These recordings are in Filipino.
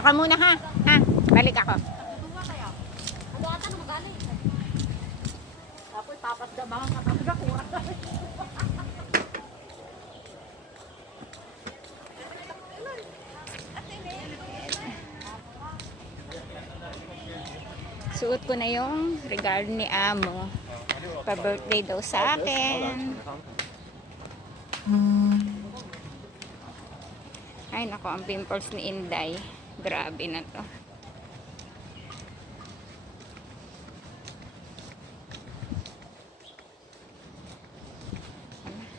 Diyan ka muna ha. Ha? Balik ako. Tuwa kaya. Ano ata nung magaling? Tapos tapas da mga kapatid ko. Suot ko na yung regalo ni Amo. Pa-birthday daw sa akin. Ay nako, ang pimples ni Inday. Grabe na to.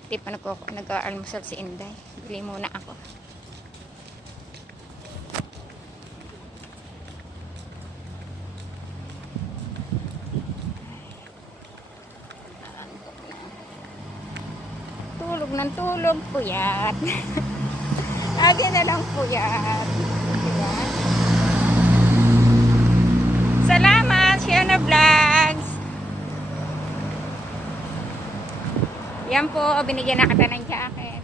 Di pa nag-aalmusal si Inday. Bili muna ako. Tulog ng tulog, puyat. Lagi na lang puyat. Puyat. Salamat, Shiona Vlogs. Yan po, binigyan na kita ng jacket.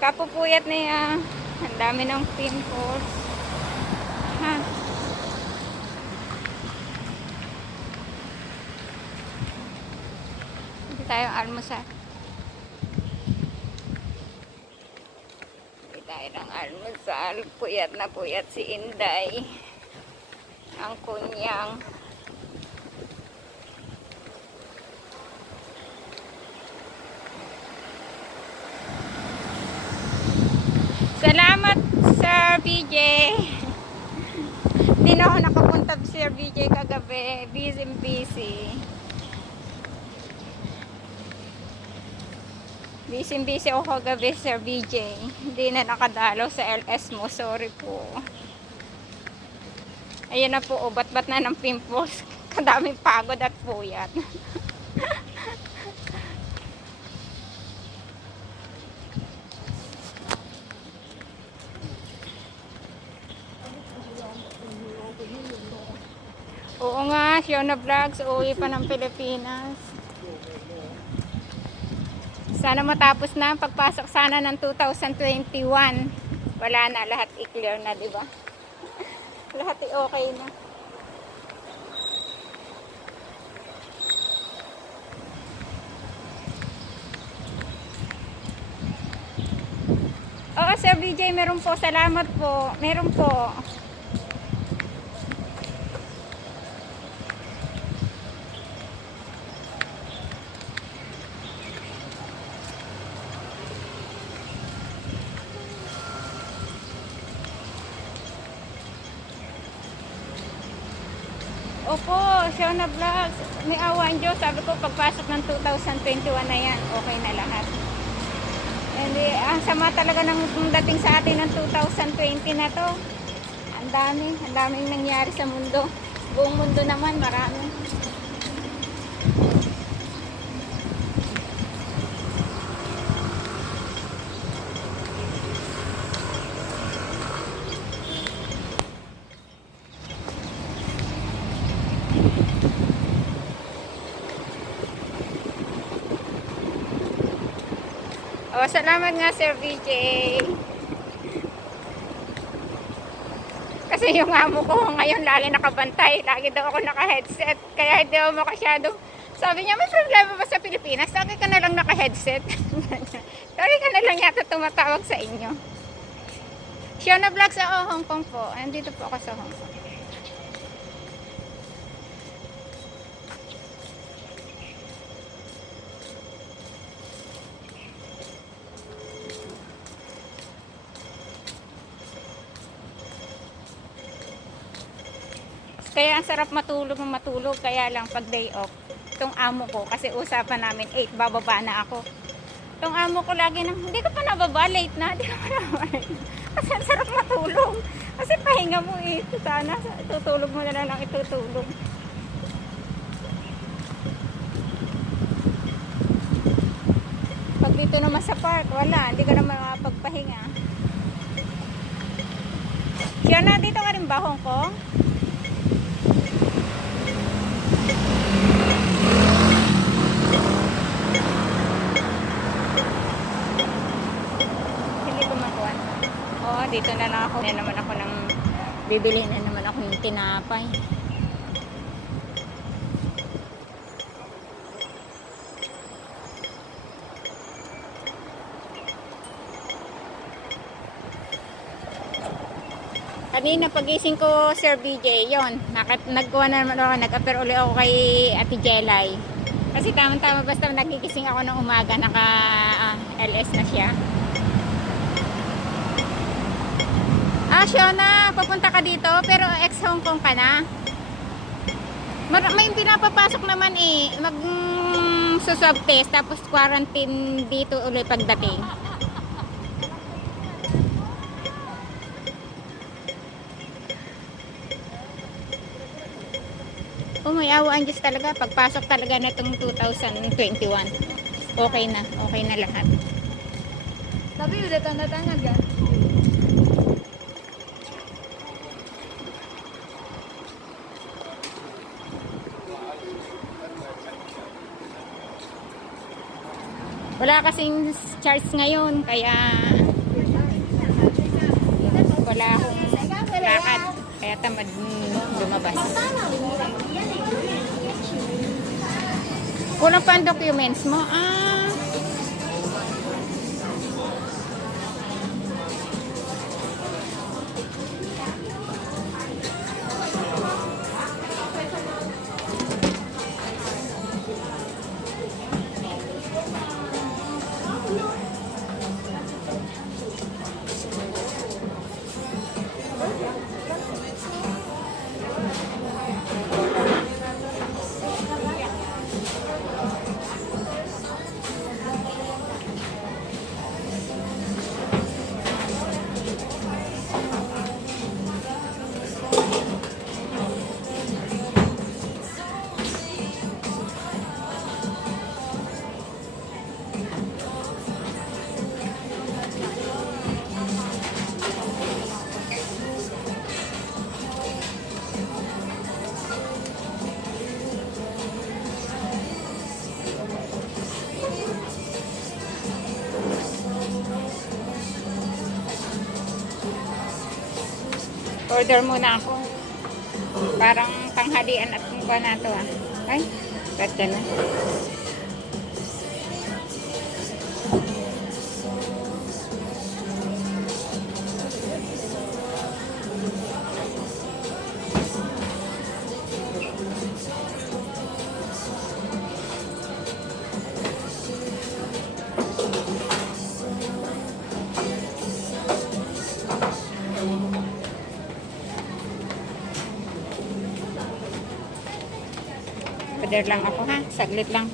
Kapupuyat na yan. Ang dami ng pimples. Ha? Hindi tayo almusal. Hindi tayo ng almusal. Puyat na puyat si Inday. Ang kunyang. Salamat, Sir BJ. Hindi na ako nakapunta sa Sir BJ kagabi. Busy. Busy ako kagabi, Sir BJ. Hindi na nakadalaw sa LS mo. Sorry po. Ayan na po, ubat-bat na ng pimples. Kadaming pagod at puyat. Oo nga, Shiona Vlogs, uuwi pa ng Pilipinas. Sana matapos na ang pagpasok sana ng 2021. Wala na, lahat i-clear na, di ba? Lahat i-okay na. Oo, Sir BJ, meron po. Salamat po. Meron po. Opo, Shiona Vlogs. May awa ang Diyos. Sabi ko, pagpasok ng 2021 na yan, okay na lahat. Hindi, ang sama talaga ng dating sa atin ng 2020 na to. Ang daming nangyari sa mundo. Buong mundo naman, marami. Oh, salamat nga, Sir VJ. Kasi yung amo ko ngayon lagi nakabantay. Lagi daw ako naka-headset. Kaya hindi ako makasyado. Sabi niya, may problema ba sa Pilipinas? Lagi ka na lang naka-headset. Lagi ka na lang yata tumatawag sa inyo. Shiona Vlogs sa Hong Kong po. Andito po ako sa Hong Kong. Kaya ang sarap matulog ng matulog. Kaya lang pag day off, itong amo ko, kasi usapan namin 8, bababa na ako. Itong amo ko lagi nang, hindi ka pa nababa, late na. Hindi ka pa nababa. Kasi ang sarap matulog. Kasi pahinga mo eh. Sana, tutulog mo na lang itutulog. Pag dito naman sa park, wala. Hindi ka naman makapagpahinga. Shiona, dito ka rin ba, Hong Kong? dito na lang ako. Na naman ako ng bibili na naman ako ng tinapay. Kanina pagising ko, Sir BJ, yon. Nagkuha na naman ako, nag-appear ulit ako kay Ate Jelay. Kasi tama-tama basta nagkikising ako ng umaga, naka-LS na siya. Shona, papunta ka dito, pero ex-Hong Kong ka na. May pinapapasok naman eh, mag-swab test, tapos quarantine dito ulit pagdating. Oh, may awaan Diyos talaga. Pagpasok talaga na itong 2021. Okay na lahat. Tapi udah tanda tangan kan? Wala kasing charge ngayon, kaya wala akong lakad. Kaya tamad lumabas. Kulang pa ang documents mo. Order muna ako. Parang tanghalian at mukha na ito ah. Ay, ganda na. Order lang ako ha, saglit lang.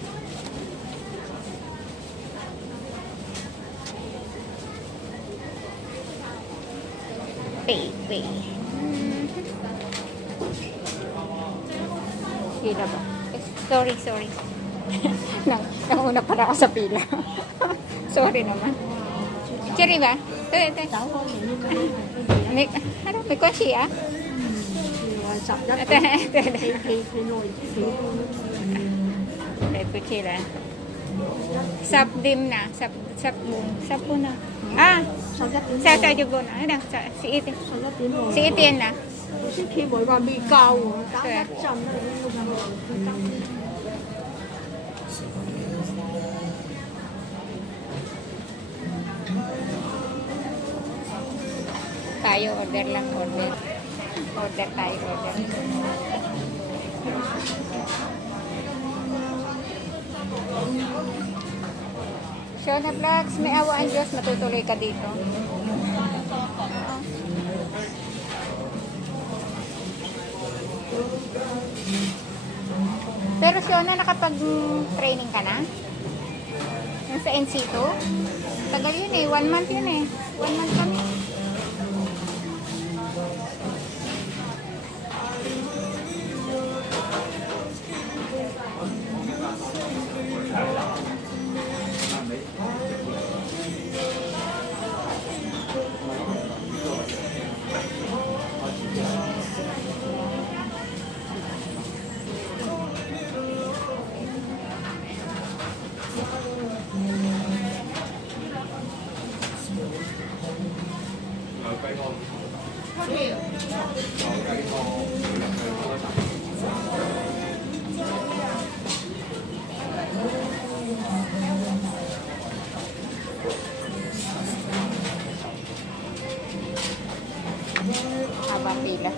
Pay. Pila ba? Sorry. Nanguna para ako sa pila. Sorry naman. Cherry ba? Ito. May kunsi ah? Ito. Ito sila. Sapdim na. Sapo na. Sa jugo na. Ano? Si Itin. Si Itin na. Tayo order lang. Order tayo. Shona Vlogs, may awaan Diyos, matutuloy ka dito. Pero Shona, nakapag-training ka na? Yung sa NC2? Tagal yun eh, 1 month yun eh. 1 month kami. Habang pila.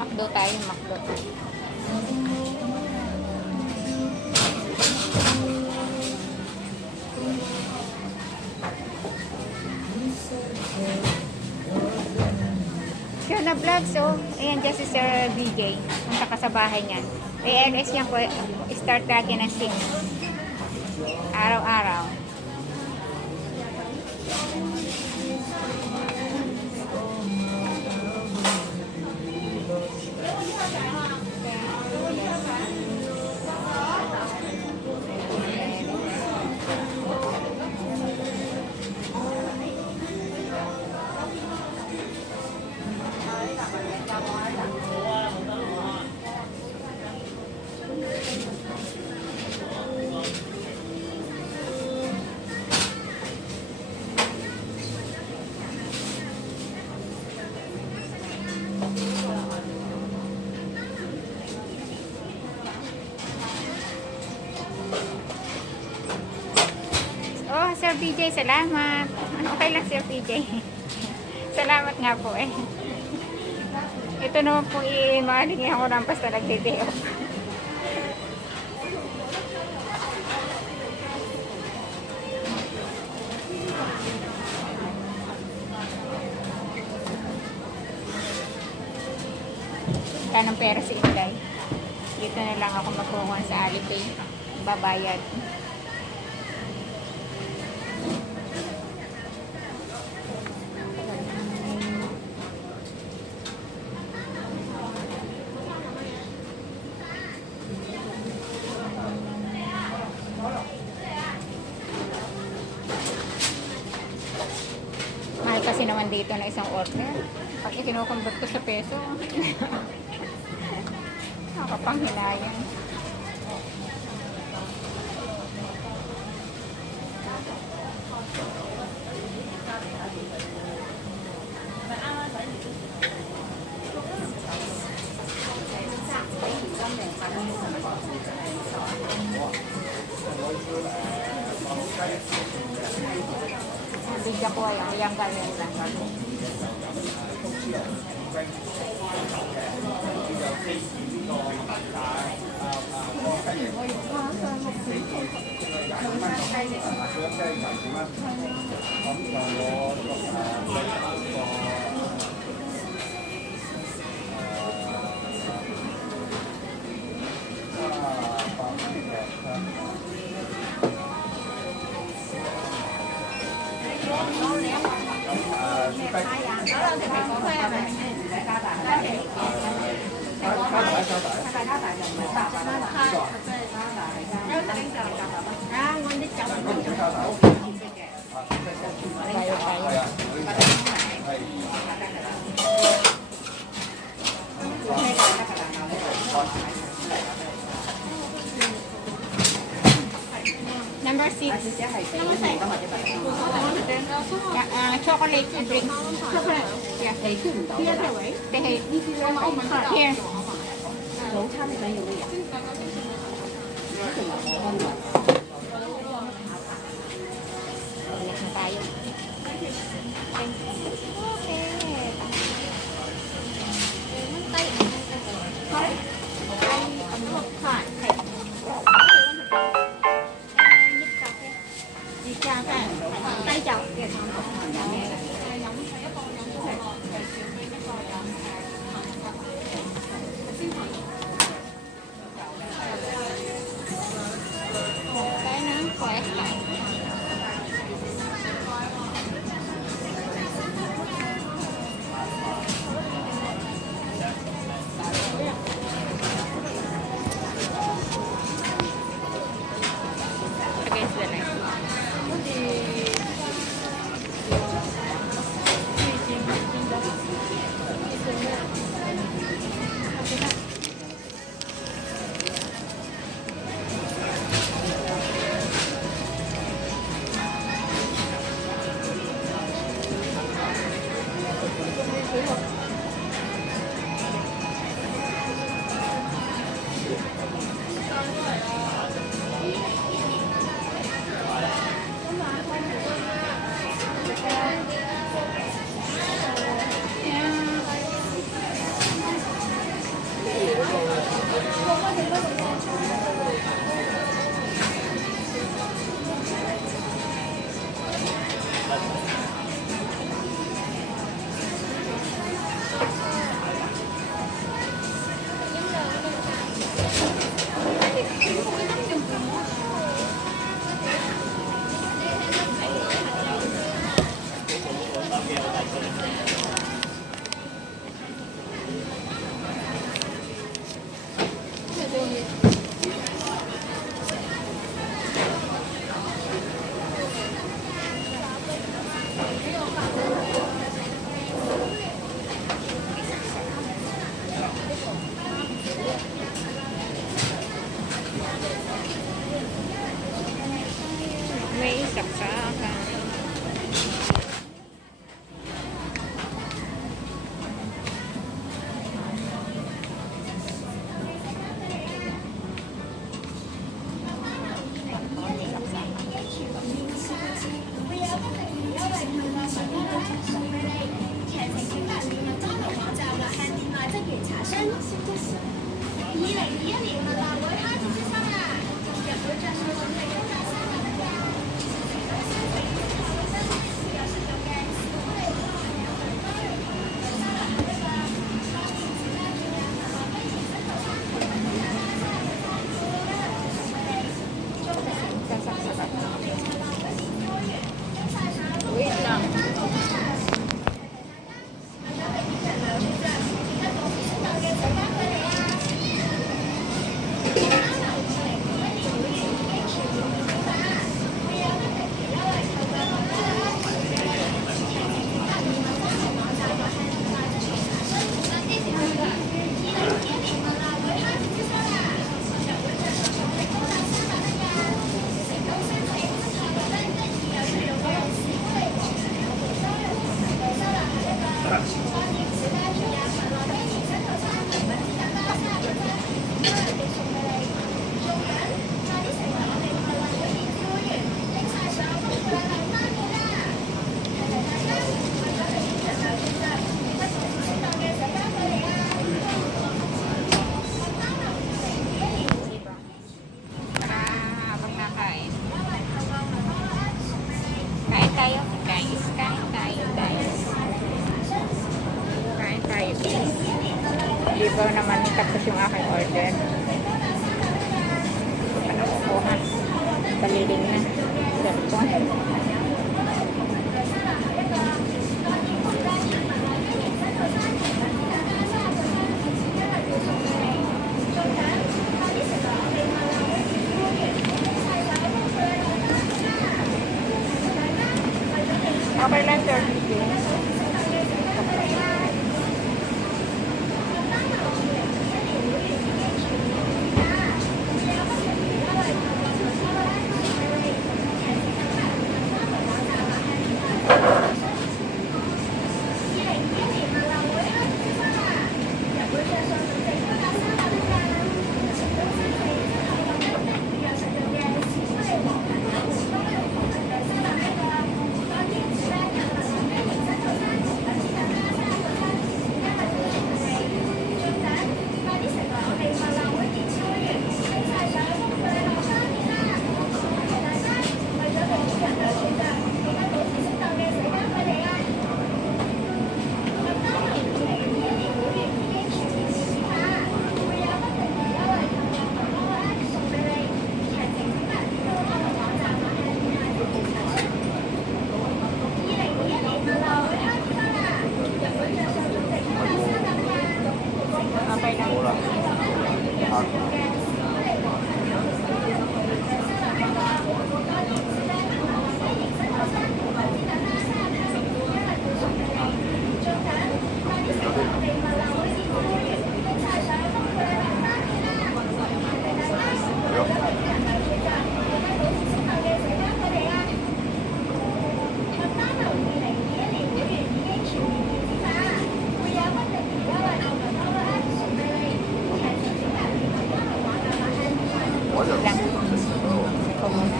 Makdo tayo, makdo. Fiona Vlogs, oh. Ayan dyan si Sir BJ. Punta ka sa bahay niyan. ALS niya po, start lagi ng 6. Araw-araw. Oh, Sir PJ, salamat. Okay lang, Sir PJ. Salamat nga po eh. Ito naman po maling ako ng basta nagdideo. Kanang pera si Inday. Dito na lang ako magkukuha sa Alipay. Babayad. Mahal kasi naman dito na isang order. Pag ikinukonvert ko sa peso, nakapanghinayang. Bigla ko ayang ganyan lang. Number 6. Chocolate and drinks. Yeah. Here. Ulit na tayo. Tay chào. Sasaksakan. Wait lang. Habang nakain. Kain tayo, guys. Kain tayo, guys. Kain tayo, guys. Libaw naman tapos yung aking order. Ano kukuha? Paliling na. Cellphone. Okay lang, sir. Okay lang. Lang. Ikaw muna.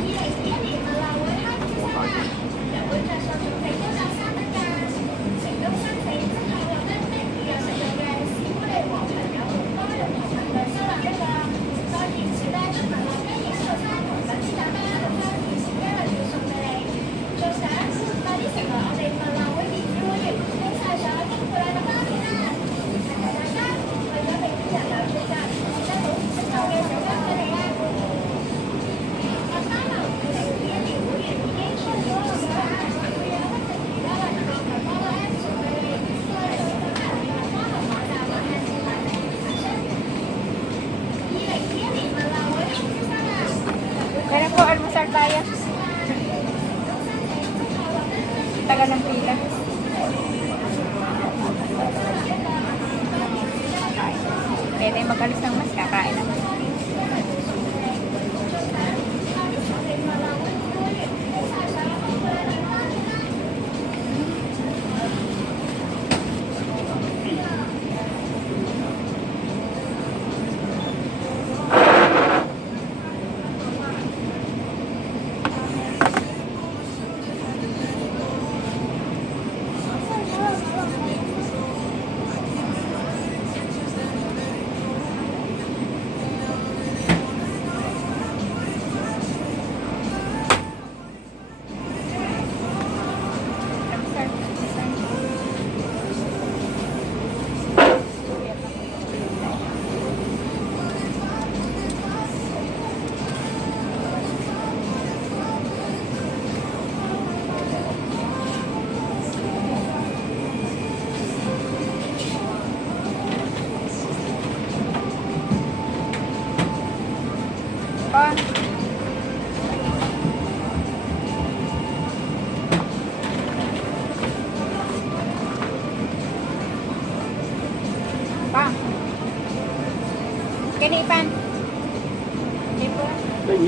Kaya po, almusal tayo. Tagal ng pila. Pwede mag-alis ng mas, kakain naman.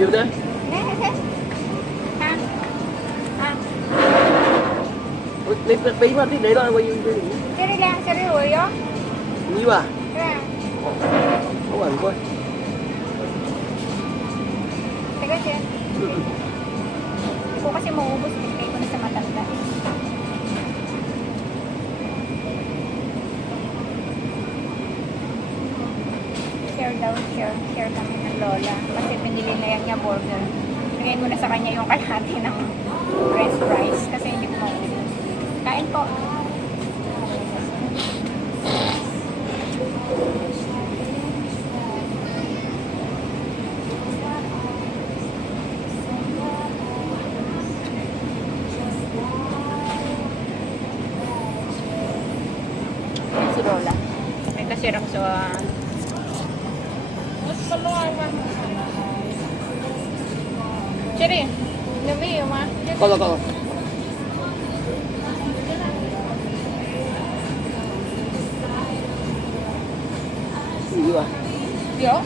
nhiều đấy. Ha? Ha? Lấy bí mà tí đấy đó bao nhiêu cái gì? Siri lang, siri Oreo. Nhiều à? Yeah. Không phải coi. Teka, Jen. Hindi ko kasi maubos. Bigay ko na sa matanda. Share daw, share. Share kami ng lola. Kasi pinili na yan niya burger. Bigay ko na sa kanya yung kalahati ng french fries. Kasi hindi ko maubos. Kain po. Yan si Lola. May kasirang sa... Mas kaluawan. Siri, dami yung ma. Kalau. Nhiều à? Yo?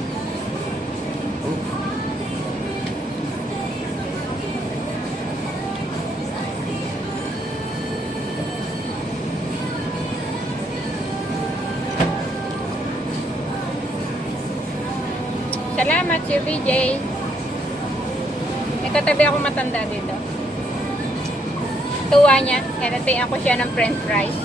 Salamat, Sir BJ. May katabi ako matanda dito. Tuwa niya. Hinatayan ko siya ng french fries.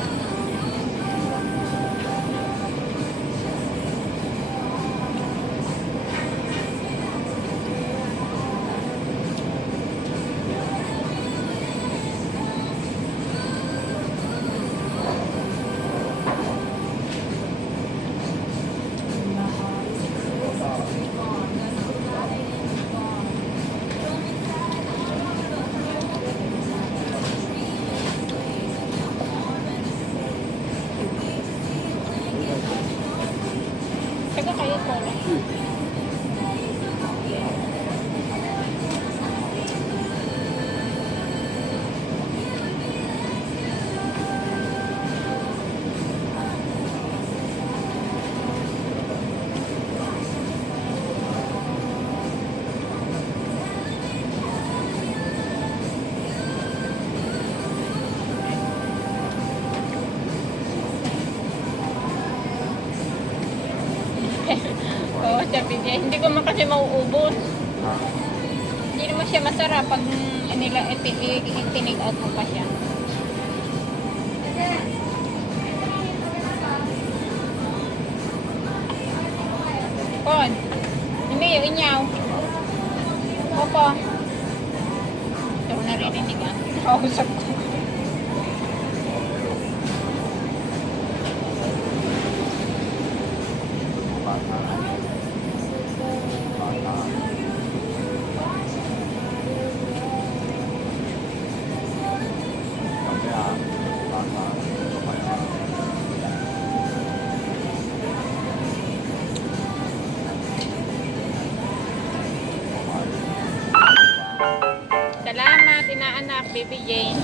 Teka kayo po. Oo, sabi niya. Hindi ko man kasi mauubos. Hindi naman siya masarap pag itinig-out mo pa siya. Kon, hindi yung inyaw. Opo. Ito ko narinig ah. Nakausap ko. Salamat, inaanak, Baby Jane.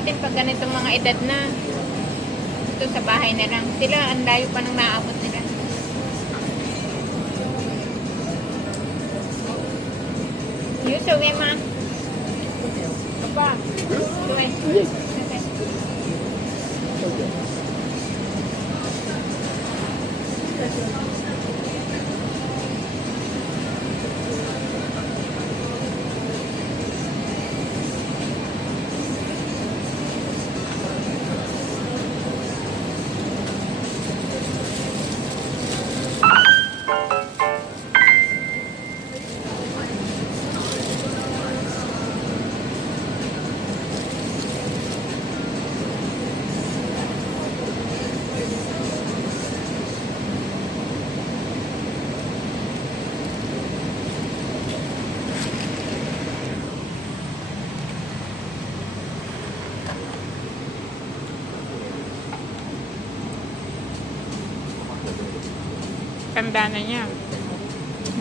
atin pag ganitong mga edad na. Ito sa bahay na lang. Sila, ang layo pa nang naabot nila. Yuso, ma. Papa. Tuloy. Iya. Tanda na niya.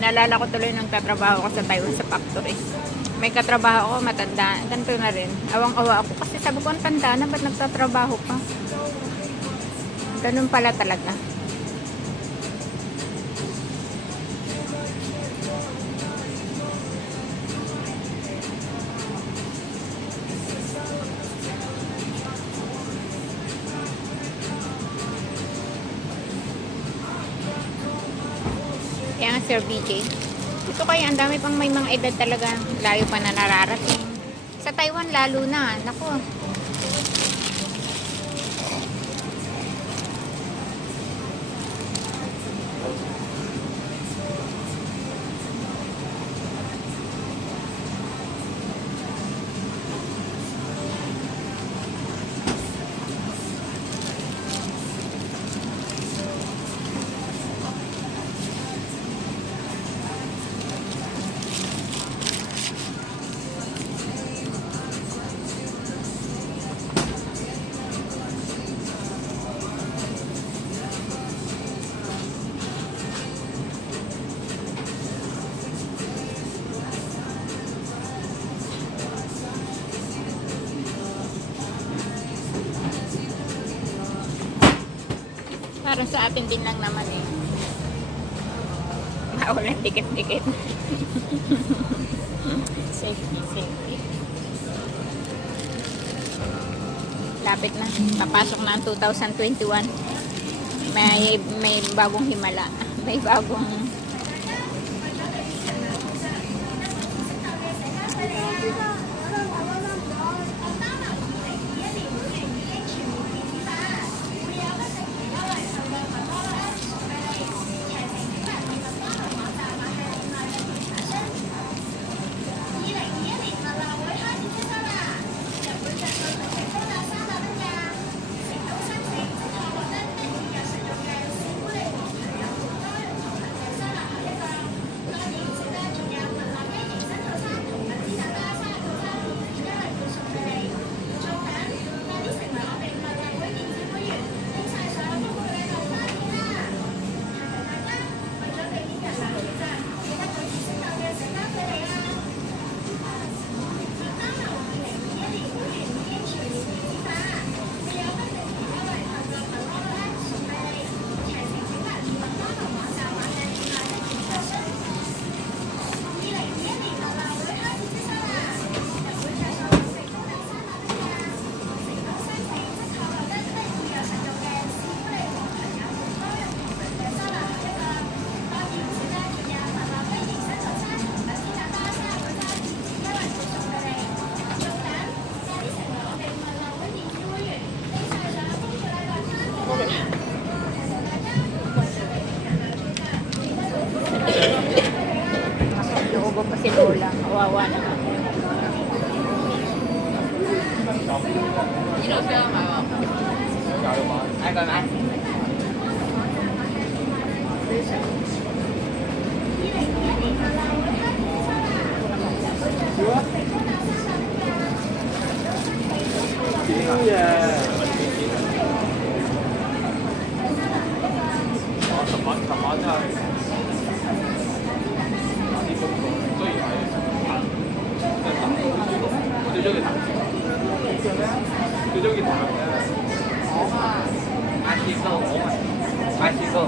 Naalala ko tuloy nung tatrabaho ko sa Taiwan sa factory. May katrabaho ko, matanda. Ganito na rin. Awang-awa ako. Kasi sabi ko, ang tanda na, ba't nagtatrabaho pa? Ganun pala talaga. Kaya nga Sir BJ, ito kaya ang dami pang may mga edad talaga layo pa na nararating. Sa Taiwan lalo na, nako. Parang sa atin din lang naman eh. Maulan dikit-dikit. Safety, safety. Lapit na. Papasok na ang 2021. May bagong himala. May bagong loobo pa si Lola. Kawawa naman. Ito.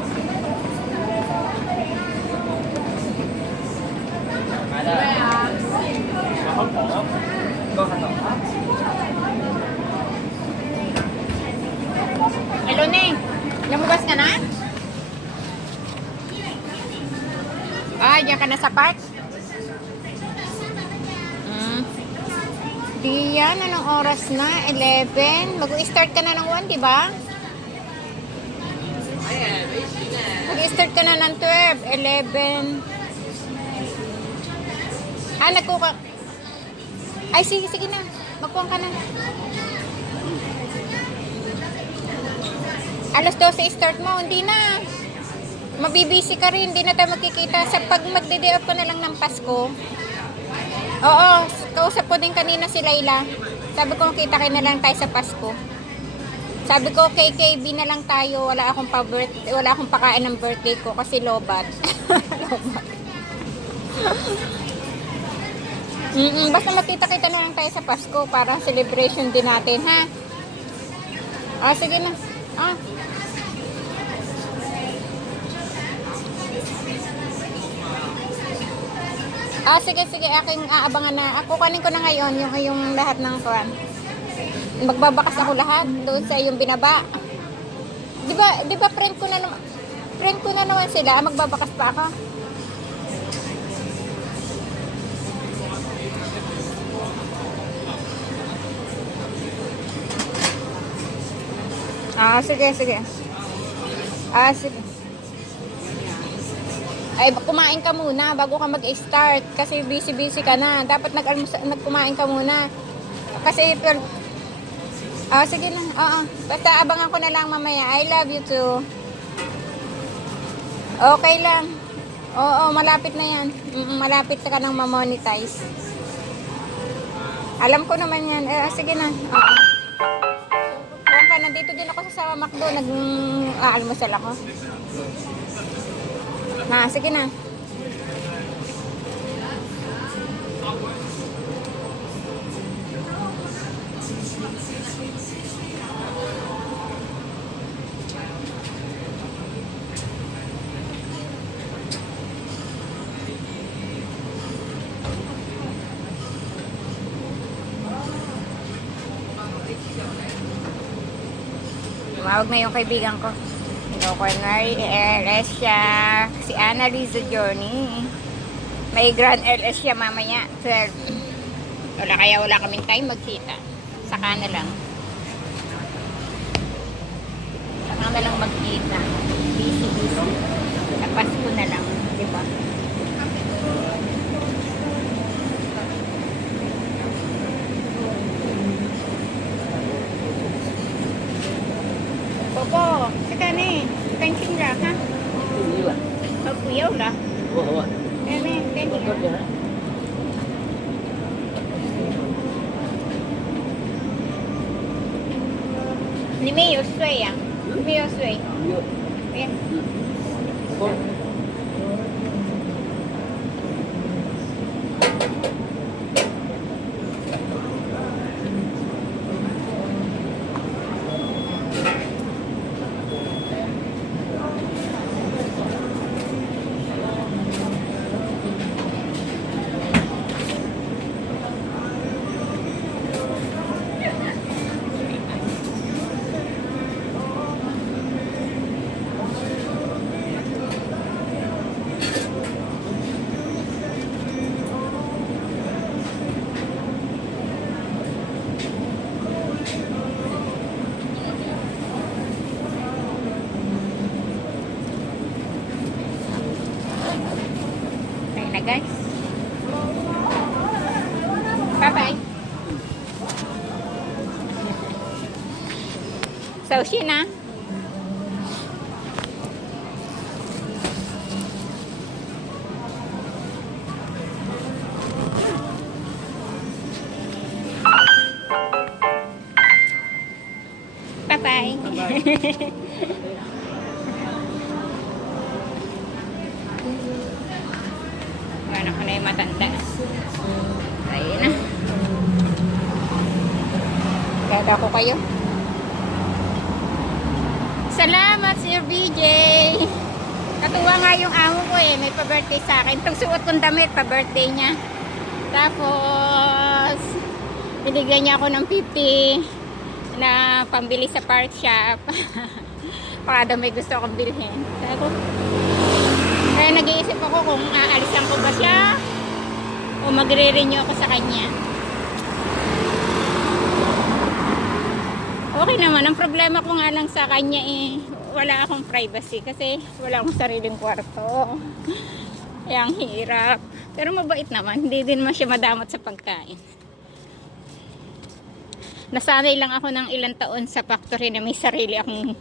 Ada. Ako po. Ikaw ka to. Hello, Neng. Lumabas ka na? Ah, diyan ka na sa park? Di yan. Anong oras na? 11. Mag-start ka na ng 1, di ba? Mag-start ka na ng 12, 11. Ah, nagkuka. Ay, sige, sige na. Magkuhan ka na. Alas 12 start mo, hindi na. Mabibisi ka rin, hindi na tayo magkikita. Sa pag magde-day off ko na lang ng Pasko. Oo, kausap ko din kanina si Layla. Sabi ko, kita kayo na lang tayo sa Pasko. Sabi ko, KKB na lang tayo. Wala akong pakain ng birthday ko kasi lobat. Lobat. Basta magkita-kita na lang tayo sa Pasko para celebration din natin, ha? Ah, sige na. Ah. Ah, sige, sige. Aking aabangan na. Ako kanin ko na ngayon yung lahat ng kuwan. Magbabakas ako lahat doon sa yung binaba. Di ba friend ko na naman sila. Magbabakas pa ako. Ah, sige, sige. Ah, sige. Ay, kumain ka muna bago ka mag-start kasi busy-busy ka na. Dapat nagkumain ka muna. Kasi sige na. Oo. Basta abangan ko na lang mamaya. I love you too. Okay lang. Oo, malapit na yan. Malapit ka nang ma-monetize. Alam ko naman yan. Sige na. Oo. Kung ka, nandito din ako sa McDo. Nag-aalmusal ako. Na, sige na. Tumawag na yung kaibigan ko. Kunwari, LS siya. Si Annalisa Journey. May grand LS siya mamaya. 12. Wala kaming time magkita. Saka na lang. Saka na lang magkita. Busy. Tapos ko na lang. Diba? Popo, saka na eh. Pension ra, ha? Ini lah. Pagkuyaw la. Wah. Pension. Betul ya. Ni Mayo Sway, ah. Mayo Sway. Iya. Ayan. Betul. Na guys. Bye-bye. Sushi na. Bye-bye. Anak ko na yung matanda. Ayun na. Gada ko kayo. Salamat, Sir BJ. nga yung amo ko eh, may pa-birthday sa akin. Itong suot kong damit, pa-birthday niya. Tapos, binigyan niya ako ng 50 na pambili sa park shop. Baka daw may gusto akong bilhin. Kaya nag-iisip ako kung aalisan ko ba siya o magre-renew ako sa kanya. Okay naman. Ang problema ko nga lang sa kanya eh, wala akong privacy kasi wala akong sariling kwarto. Kaya ang hirap. Pero mabait naman. Hindi din naman siya madamot sa pagkain. Nasanay lang ako ng ilang taon sa factory na may sarili akong,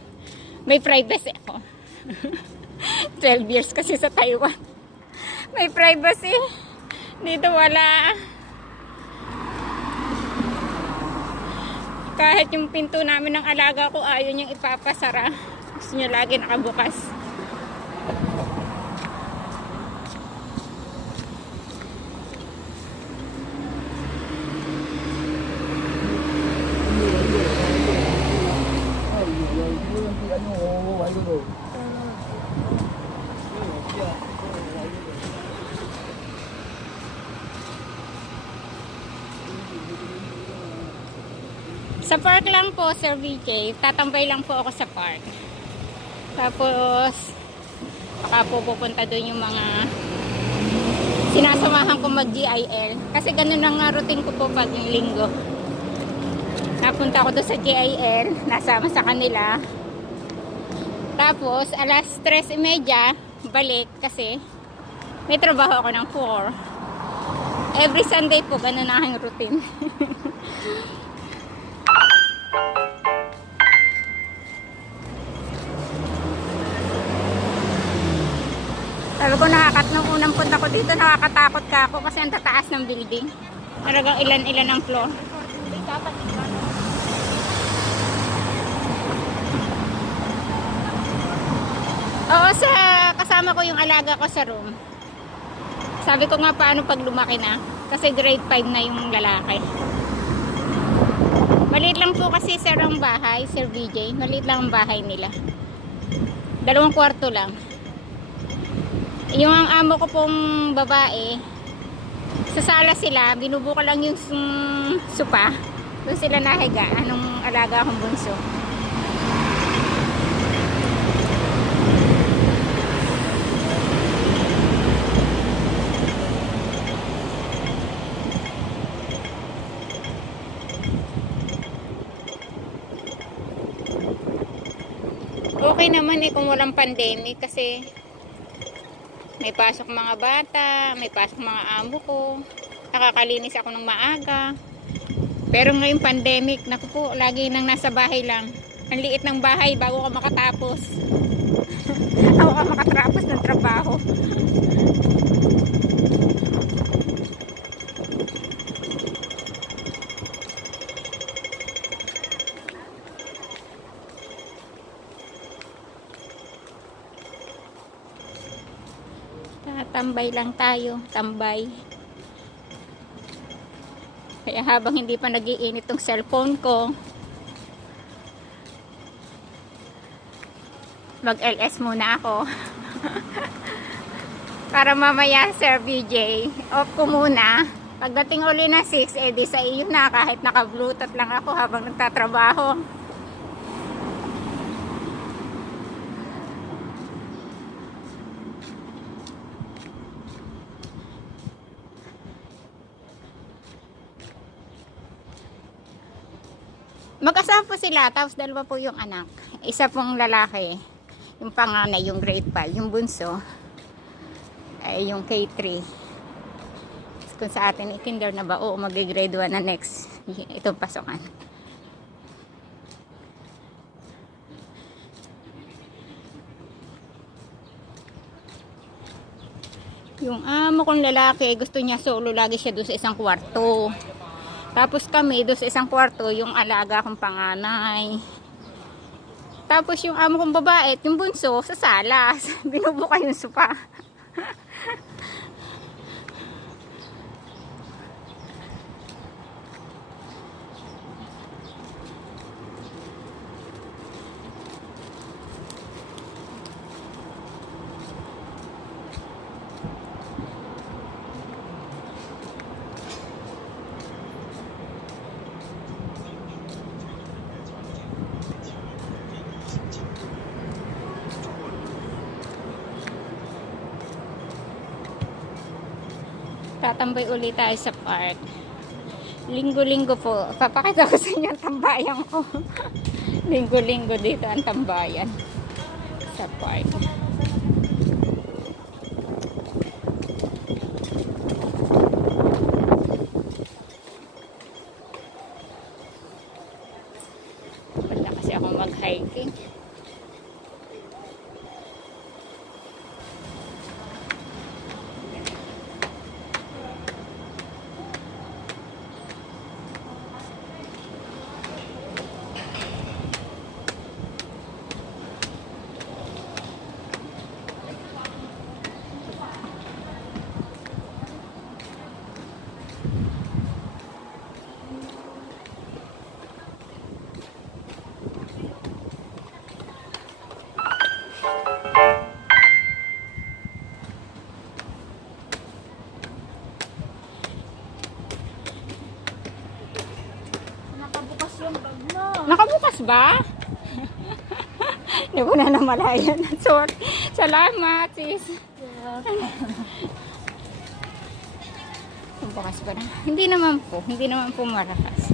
may privacy ako. 12 years kasi sa Taiwan. May privacy. Dito wala. Kahit yung pinto namin ng alaga ko, ayaw niyang ipapasara. Gusto niya lagi nakabukas. Sa park lang po, Sir VJ. Tatambay lang po ako sa park. Tapos, baka po pupunta doon yung mga sinasamahan ko mag-GIL. Kasi ganun ang routine ko po pag yung linggo. Napunta ako doon sa GIL. Nasama sa kanila. Tapos, alas 3:30, balik kasi may trabaho ako ng 4. Every Sunday po, ganun ang aking routine. Sabi ko nung unang punta ko dito, nakakatakot ka ako kasi ang tataas ng building. Talagang ilan-ilan ang floor. Oo, kasama ko yung alaga ko sa room. Sabi ko nga paano pag lumaki na. Kasi grade 5 na yung lalaki. Maliit lang po kasi sir ang bahay, Sir VJ. Maliit lang ang bahay nila. 2 kwarto lang. Yung ang amo ko pong babae, sa sala sila, binubuka lang yung sopa. Doon sila nahiga, anong alaga akong bunso. Okay naman eh kung walang pandemic kasi may pasok mga bata, may pasok mga amo ko. Nakakalinis ako ng maaga. Pero ngayon pandemic, naku po, lagi nang nasa bahay lang. Ang liit ng bahay bago ka makatapos. Bago ka makatapos ng trabaho. Tambay lang tayo, tambay. Kaya habang hindi pa nag-iinit tong cellphone ko, mag-LS muna ako. Para mamaya, Sir VJ, off ko muna. Pagdating uli na 6, edi sa iyo na kahit naka-bluetooth lang ako habang nagtatrabaho. Mag-asawa po sila, tapos 2 po yung anak. Isa pong lalaki, yung panganay, yung grade 5, yung bunso, ay yung K3. Kung sa atin, kinder na ba? Oo, mag-grade 1 na next. Itong pasokan. Yung amo kong lalaki, gusto niya solo, lagi siya doon sa isang kwarto. Tapos kami, doon sa isang kwarto, yung alaga kong panganay. Tapos yung amo kong babae, yung bunso, sa sala. Binubuka yung sopa. Tatambay ulit tayo sa park. Linggo-linggo po. Papakita ko sa inyo ang tambayan ko. Linggo-linggo dito ang tambayan sa park. Wala kasi ako mag-hiking. Nakabukas yung bag mo. Nakabukas ba? Hindi ko na namalayan. Sorry. Salamat, sis. Bukas pa na. Hindi naman po marakas.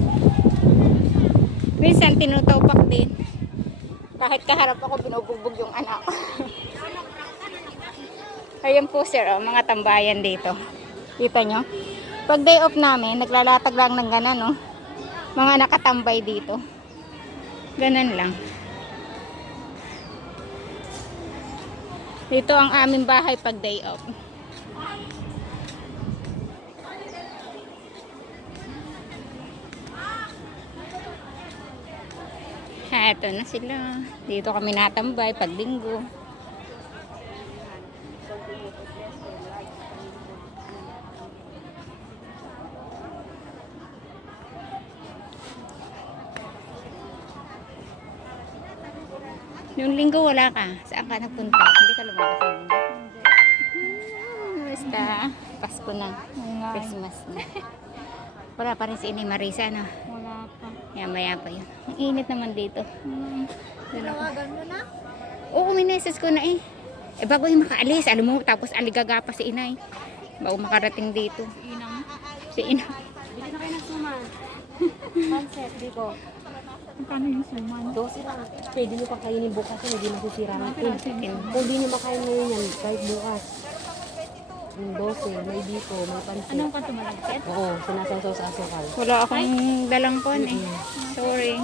Minsan tinutawpak din. Kahit kaharap ako, binubugbog yung anak ko. Ayan po sir, oh, mga tambayan dito. Kita nyo? Pag day off namin, naglalatag lang ng ganan, no? Mga nakatambay dito. Ganan lang. Dito ang aming bahay pag day off. Ha, eto na sila. Dito kami natambay pag linggo. Yung linggo wala ka. Saan ka nagpunta? Hindi ka lumabas yung linggo. Basta Pasko na. Christmas na. Wala pa rin si Inay Marisa, no? Wala pa. Maya pa yun. Ang init naman dito. Tinawagan mo na? Oo, mineses ko na eh. Eh, bago yung makaalis, alam mo, tapos aligaga pa si Inay. Bago makarating dito. Inang. Si Inay. Bili na kayo ng suman. Panset, dito. Magkano yung suman? 12 lang. Pwede nyo pa kainin bukas yun, hindi masisira natin. Kung hindi nyo makain ngayon yan, kahit bukas. Yung 12, may biko, may pansit. Anong kanto malagkit? Oo, sinasawsaw sa asukal. Wala akong dalang kon eh. Sorry.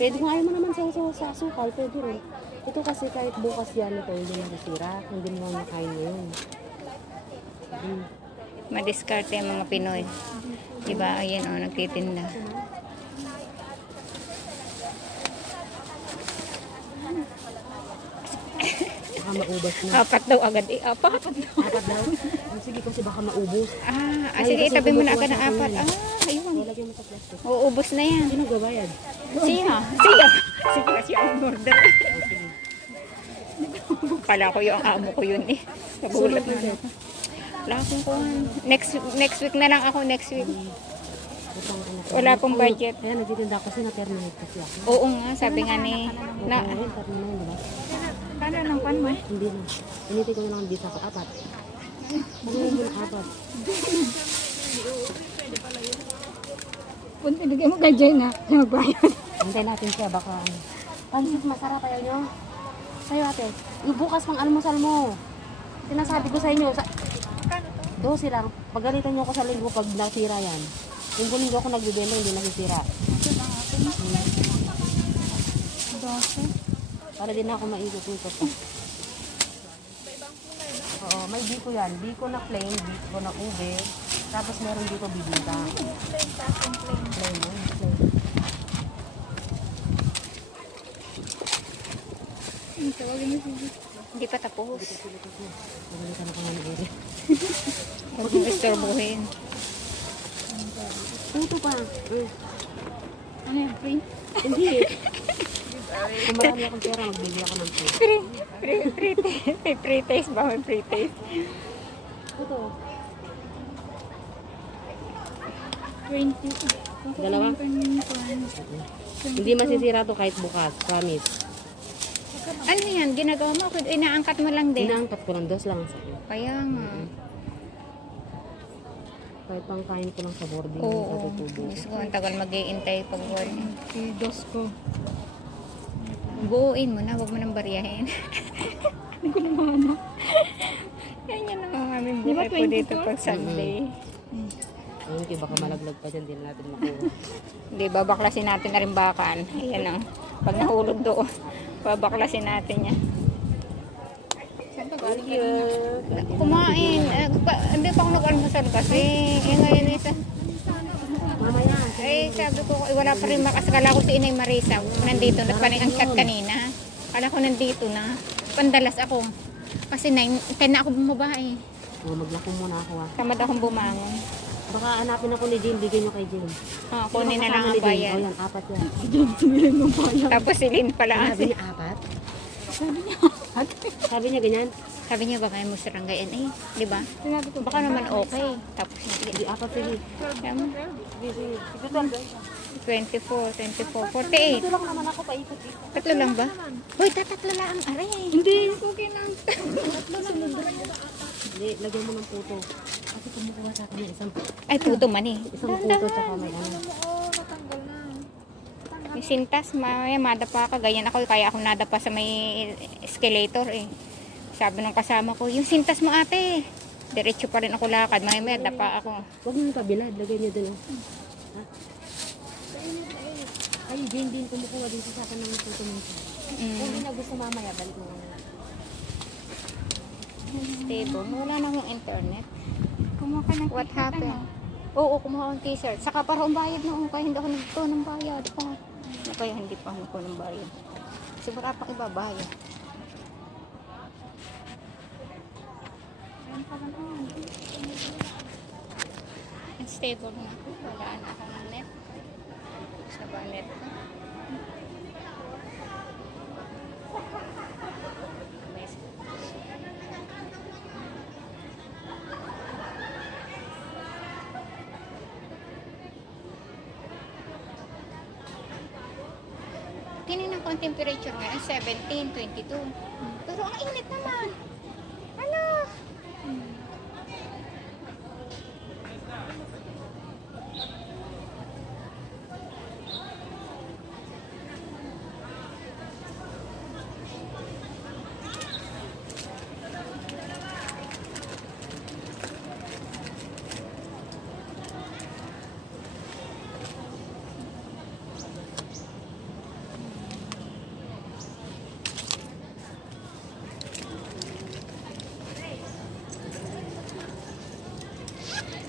Pwede kung ayaw mo naman sa asukal, pwede rin. Ito kasi kahit bukas yan ito, hindi masisira. Hindi mo makain ngayon. Madiskarte ang mga Pinoy. Diba? Ayan o, nagtitinda. Baka maubos na. Apat daw agad eh. Apat? Apat daw? Sige kasi baka maubos. Sige, itabi mo na agad ng apat. Ayun. Lalagyan mo sa plastic. Uubos na yan. Sino gabayad? Siya. Sige kasi ang order. Kala ko yung amo ko yun eh. Nagulat na ako. Wala akong kuhan. Next week na lang ako. Next week. Wala pong budget. Kaya nagtitinda ako kasi na-terminate kasi ako. Oo nga, sabi nga ni... Na, Ayun, terminate, diba? Kano ng pan mo? Hindi na. Initi ko na lang dito sa apat. Pagawin mo na apat. Kung pinigay mo kay Jay na magbayad. Hintay natin siya, baka ano. Pansit, masarap ayaw nyo. Sa'yo ate, yung bukas pang almusal mo. Sinasabi ko sa inyo, 12 lang. Pagalitan nyo ako sa linggo pag nasira yan. Linggo-linggo ako nagbibenta, hindi nasisira. Para din ako maikot-ikot. Oo, may biko yan. Biko na plain, biko na ube. Tapos meron dito bibita. Plain, plain. hindi pa tapos. Pagalitan ako nga ng ube. Huwag mong istorbohin. Puto pa. Ano yan? Free? Hindi. Kung marami akong pera, magbili ako ng food. Free taste ba? May free taste. Ito. 20. Dalawa? Hindi masisira to kahit bukas. Promise. Ano yan? Ginagawa mo? Inaangkat mo lang din. Inaangkat ko lang. 2 lang. Kaya nga. Kahit pang kain ko lang sa boarding. Oo. Katutubo. Diyos ko, ang tagal mag-iintay pag warning. Dos ko. Buuin mo na, huwag mo nang bariyahin. Hindi ko na ano. Yan ang aming buhay po dito pag Sunday. Ayun, kaya baka malaglag pa dyan, di na natin makuha. Hindi, babaklasin natin na rin bakan. Ayan o. Pag nahulog doon, babaklasin natin yan. Thank you. Kumain. Hindi pa ako nag-almusal kasi. Ngayon isa. Mamaya. Sabi ko, wala pa rin makasakala ko si Inay Marisa. Nandito, nagpaning ang chat kanina. Kala ko nandito na. Pandalas ako. Kasi 10 na ako bumaba eh. Maglako muna ako Tamad akong bumangon. Baka hanapin ako ni Jane, bigyan nyo kay Jane. Kunin na lang ang O bayan. yan, 4 yan. Tapos silin pala. Sabi niya 4? Sabi niya ganyan? Sabi niya, baka mo sa ranggayan eh. Di ba? Baka naman okay. Tapos Hindi, 4 sige. Tama. Sige, sige. Ito lang. 24, 24, 48. Ito lang naman ako paikot dito. Tatlo lang ba? Hoy, tatatlo lang ang aray. Hindi, okay na. Hindi, lagyan mo ng puto. Kasi kumukuha sa akin ng Ay, puto man eh. isang puto tsaka may ano. May sintas, madapa ka. Ganyan ako, kaya akong nadapa sa may escalator eh. Sabi ng kasama ko, yung sintas mo ate. Diretso pa rin ako lakad. May dapa ako. Huwag mo yung pabilad, lagyan niyo dun. Ha? Ay, Jane din kumukuha dito sa akin ng puto mo. Kung hindi na gusto mamaya, balik mo na. Stable. Wala na akong internet. Kumuha ka ng What t-shirt, happened? ano? Oo, kumuha akong t-shirt. Saka para akong bayad noon. Kaya hindi ako nagto ng bayad. Kaya hindi pa ako ng bayad. Siguro pang ibabayad. Stable na ako. Wala na akong net. Sa ba net ko? Tinignan ko ang temperature ngayon, 17, 22. Pero ang init naman. Ano?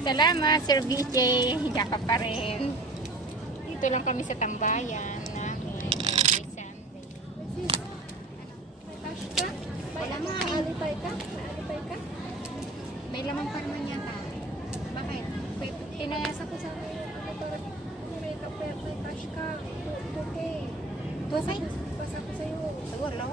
Salamat, Sir BJ. Diyan ka pa rin. Dito lang kami sa tambayan namin. Every Sunday. Wala nga. Alipay ka? May lamang pa naman yata. Bakit? Tinayasa ko sa May cash ka. 2K. 2K? Basta ko sa'yo. Wala.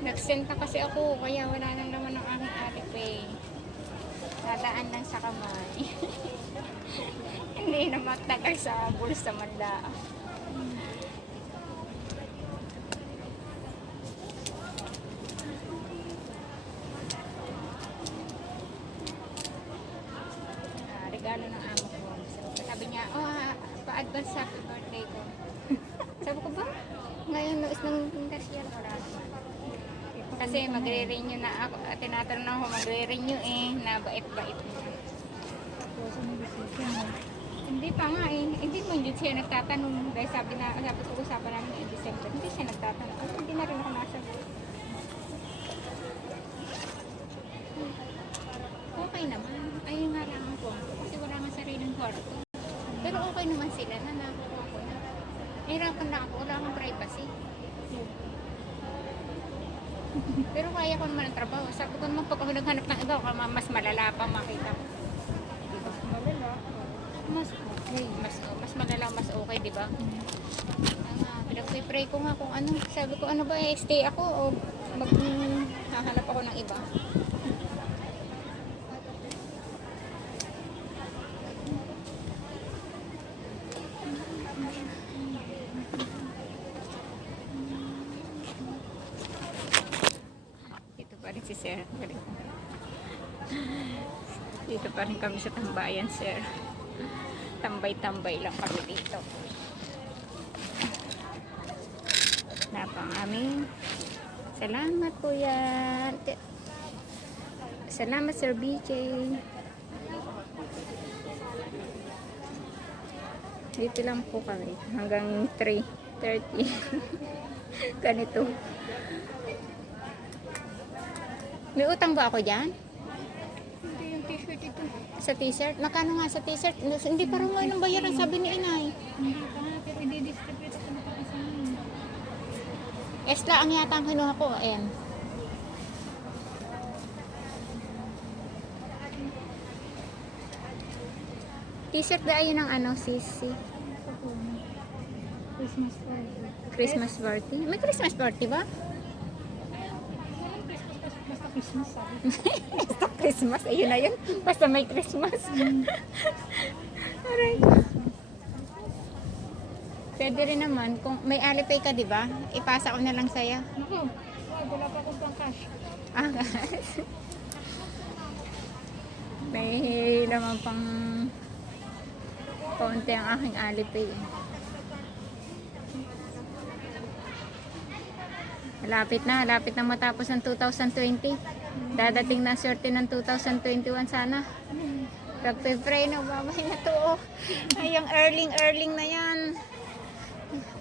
Nag-send na kasi ako, kaya wala nang naman ang aking Alipay. Dadaan lang sa kamay. Hindi na matagal sa bulsa man lang. Regalo ng amo ko. Sabi niya, pa-advance happy birthday ko. Sabi ko ba? Ngayon, noos ng pindasyal, wala naman. Kasi magre-renew na ako. Tinatanong ako magre-renew na bait-bait mo. Hindi pa nga Hindi mo yun siya nagtatanong. Dahil sabi ko usapan namin in December. Hindi siya nagtatanong. Hindi na rin ako nasa. Okay naman. Ayun nga lang ako. Kasi wala nga sariling kwarto. Pero okay naman sila na nakuha ko na. Hirapan na ako. Wala akong privacy. Pero kaya ko naman ang trabaho. Sabi ko naman pag ako naghanap ng iba, mas malala pa makita ko. Dito. Malala. Mas okay. Mas malalang, mas okay, di ba? Pinag-pray ko nga kung ano. Sabi ko, ano ba, stay ako o hahanap ako ng iba. Dito pa rin si Sir. Dito pa rin kami sa tambayan, Sir. Tambay-tambay lang kami dito. Napang amin. Salamat po yan. Salamat, Sir BJ. Dito lang po kami. Hanggang 3:30. Ganito. May utang ba ako dyan? Hindi yung t-shirt ito. Sa t-shirt? Nakano nga sa t-shirt? Hindi pa rin ngayon ang bayaran, sabi ni Inay. Hindi pa nga, pero i-distribute ako na pakasama. Esla ang yata ang kinuha ko. Ayan. T-shirt ba ayun ang ano, sisi? Christmas party. Christmas party? May Christmas party ba? Walang Christmas, basta Christmas sabi. Basta Christmas, ayun na yun. Basta may Christmas. Aray. Pwede rin naman, kung may Alipay ka, di ba? Ipasa ko na lang sa'yo. Naku, wala pa akong pang cash. Ah, may naman pang konti ang aking Alipay. Lapit na matapos ang 2020. Dadating na swerte ng 2021 sana. Pag-pray na, babay na to. Oh. Ay, yung earling na yan.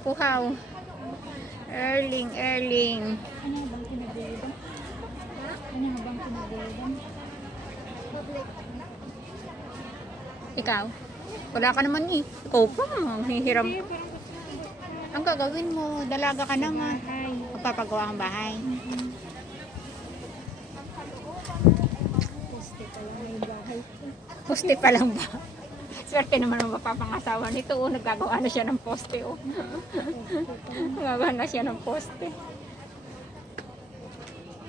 Puhaw. Earling. Ano nga bang kinagawin? Ano nga bang kinagawin? Ikaw? Wala ka naman eh. Ikaw pa, hihiram. Hindi, parang gusto ko. Ang gagawin mo, dalaga ka naman. Ay. Magpapagawa kang bahay. Poste pa lang may bahay ko. Poste pa lang ba? Swerte naman ang mapapangasawa nito. Oh, naggagawa na siya ng poste. Oh. Nagagawa na siya ng poste.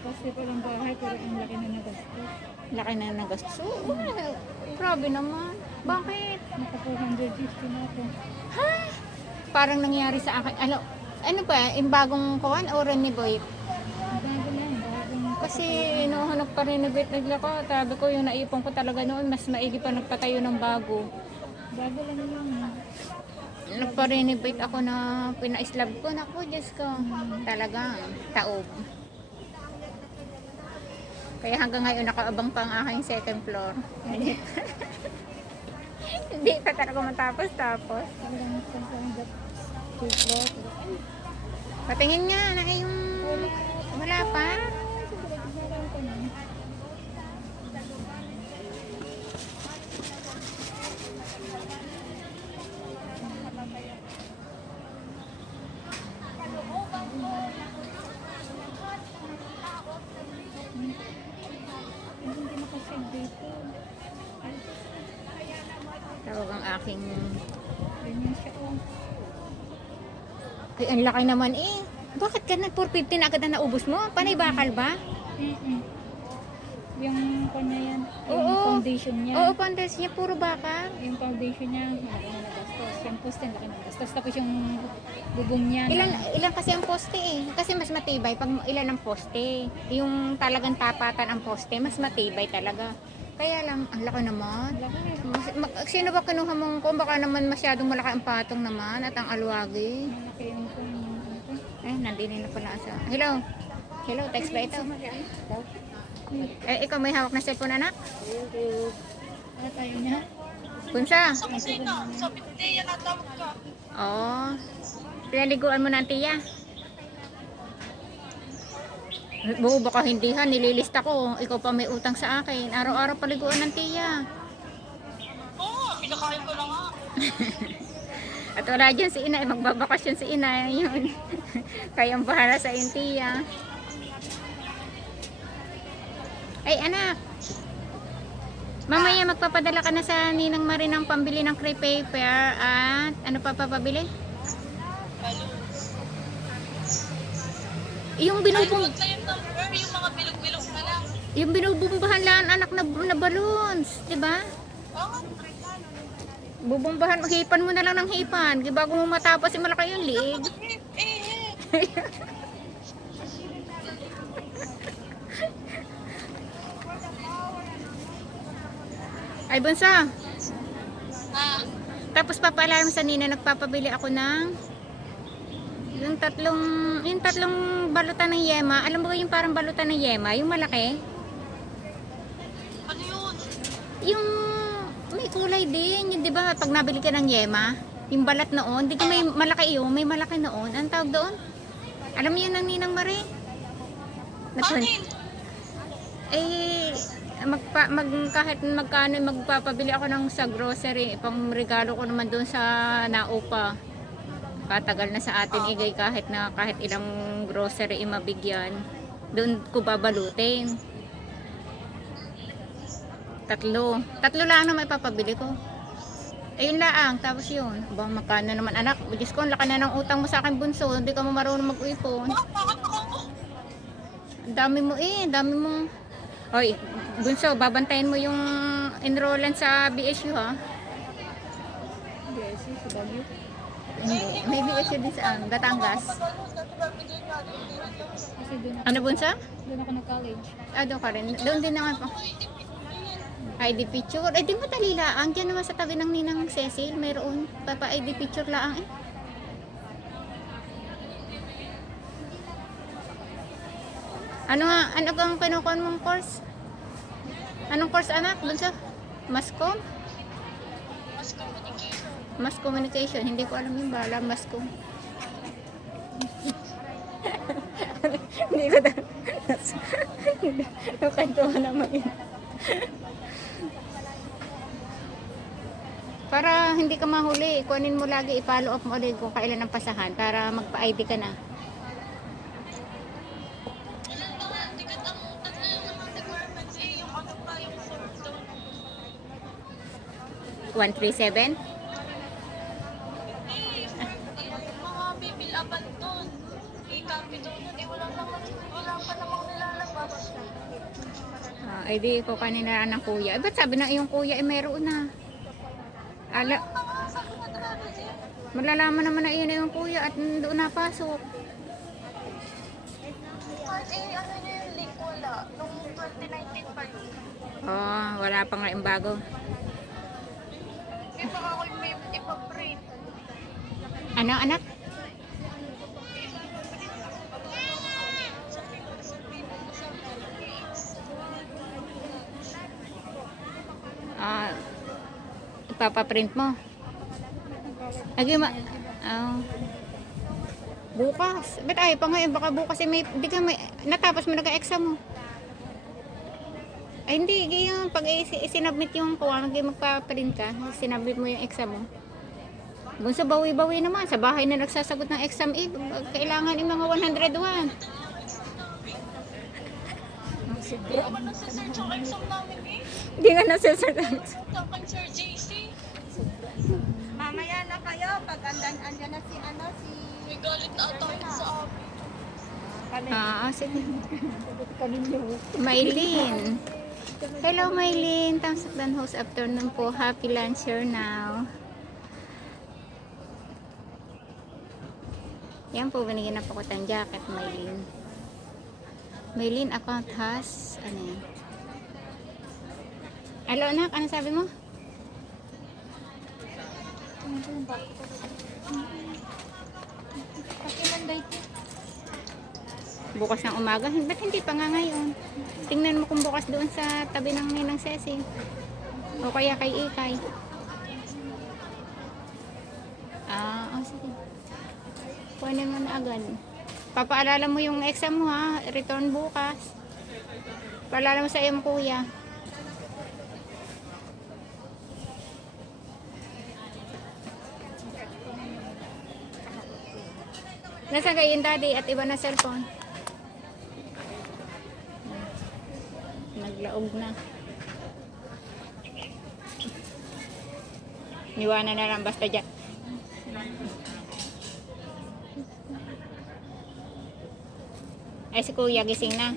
Poste pa lang bahay, pero ang laki na nagastos. Laki na nagastos. Oh, grabe naman. Bakit? Naka 450 na ako. Ha? Parang nangyari sa akin. Ano ba? Yung bagong kawan o renovated? Bago na, bagong Kasi inuhanap pa renovate nagla ko. Sabi ko yung naipon ko talaga noon. Mas maigi pa nagpatayo ng bago. bago lang yun. Nagpa-renovate ako na pina-slab ko. Naku, Diyos ko. Talagang taob. Kaya hanggang ngayon nakaabang pa ang aking second floor. Hindi pa talaga matapos-tapos. Talagang saan floor. Patingin nga na yung wala pa. Hindi nakasave dito. Tawag ang aking... Ganyan siya oh. Ay, ang laki naman eh. Bakit ka na 450 na agad na naubos mo? Panay bakal ba? Yung kanya yan. Yung Oo. foundation niya. Oo, pandas niya. Puro bakal. Yung foundation niya, malaki na nagastos. Yung poste, laki na nagastos. Tapos yung bubong niya. Ilan kasi ang poste eh. Kasi mas matibay pag ilan ang poste. Yung talagang tapatan ang poste, mas matibay talaga. Kaya lang, ang laki naman. Sino ba kinuha mong kung baka naman masyadong malaki ang patong naman at ang alwagi? Malaki yung Eh, nandinin na pala sa... Hello? Hello, text ba ito? Eh, ikaw may hawak na cellphone, anak? Ano tayo niya? Punsa? Oo. Pinaliguan mo na ang tiya. Buo baka hindi ha, nililista ko. Ikaw pa may utang sa akin. Araw-araw paliguan ng tiya. Oo, pinakain ko na nga. At wala dyan si Inay, magbabakasyon si Inay. Yun. Kayang bahala sa tiya. Ay anak, Mamaya magpapadala ka na sa Ninang Marie ng pambili ng crepe paper at ano pa papabili? Yung binubong Huwag na yung number, yung mga bilog-bilog na lang. yung binubumbahan lang anak na balloons, 'di ba? Oo. Bubumbahan, hipan mo na lang ng hipan. Di bago mo matapos, malaki yung liig. Ay, bunsa. Ah, Tapos papaalam sa Nina, nagpapabili ako ng yung tatlong balutan ng yema. Alam mo ba yung parang balutan ng yema? Yung malaki? ano yun? Yung may kulay din. Yung, di ba, pag nabili ka ng yema, yung balat noon, di ka may malaki yun, may malaki noon. Anong tawag doon? Alam mo yun ng Ninang Marie? Anin? Eh, kahit magkano magpapabili ako ng sa grocery, pang regalo ko naman doon sa naupa. Patagal na sa atin igay kahit ilang grocery mabigyan. Doon ko babalutin. Tatlo lang na may papabili ko. Ayun lang, tapos yun. Ba, magkano naman anak? Diyos ko, ang laki na ng utang mo sa akin bunso. Hindi ka mo marunong mag-ipon. Bakit ako? Ang dami mo dami mo. Hoy, bunso, babantayan mo yung enrollan sa BSU ha? BSC, sa Baguio. Hindi. May BSU din sa Batangas. Kasi doon Ano bunso? ako nag-college. Doon ka rin. Doon din naman po. ID picture. Eh, di madali lang. Diyan naman sa tabi ng Ninang Cecil, mayroon. Papa ID picture lang eh. Ano kang kinukuha mong course? Anong course anak? Bunso? Mascom? Mas communication. Mass communication. Hindi ko alam yung bala. Mascom. Hindi ko na. Nakantuhan naman yun. Para hindi ka mahuli, kunin mo lagi, i-follow up mo ulit kung kailan ang pasahan para magpa-ID ka na. Ilan ba nga? Tikat ang tatlo yung mga requirements yung ano pa, yung fourth zone. 137? Mga bibilaban doon. I-copy doon. Wala pa namang nilalabas. Ay di ko kanina ng kuya. Ba't sabi na yung kuya meron na? Malalaman naman na iyon na yung kuya at doon napasok. Kahit ano niya yung link, wala. Nung 2019 pa yun. Wala pa nga yung bago. Eh, baka ako may ipaprint. Ano anak? Ipapaprint mo. Lagi bukas. Ba't ayaw pa ngayon? Baka bukas di ka natapos mo nag-exam mo. Ay hindi, yung pag sinubmit yung kuha, magpaprint ka, sinubmit mo yung exam mo. Bunso, bawi-bawi naman. Sa bahay na nagsasagot ng exam, kailangan yung mga 101. Hindi naman nasa-search ang exam namin eh. Hindi nga nasa-search. Kay Sir JC. Mamaya na kayo, pag andyan na si May galit na ata yun sa amin. Sige. Maylin. Hello, Maylin. Tamsakdan host afternoon po. Happy lunch here now. Yan po, binigyan na po ko tang jacket, Maylin. Maylin, account has, ano yan? Hello, anak. Ano sabi mo? Bukas ng umaga? Ba't hindi pa nga ngayon? Tingnan mo kung bukas doon sa tabi ng Ninang Cecil. O kaya kay Ikay. Sige. Kunin mo na agad. Papaalala mo yung exam mo ha. Return bukas. Paalala mo sa iyong kuya. Nasaan kayo yung daddy at iba na cellphone? Naglaog na. Iwanan na lang basta dyan. Ay, si kuya gising na.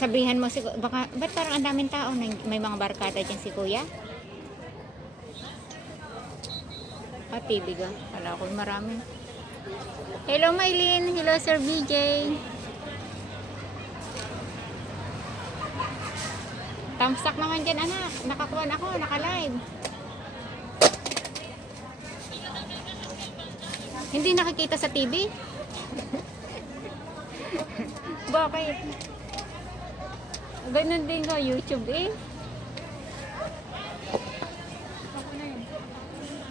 Sabihan mo si baka ba't parang ang daming tao na may mga barkada dyan si kuya? Ah, TV ka. Kala ko marami. Hello, Maylin. Hello, Sir BJ. Thumbs up naman dyan, anak. Nakakuan ako, naka-live. Hindi nakikita sa TV? Bakit? Ganun din ko, YouTube eh.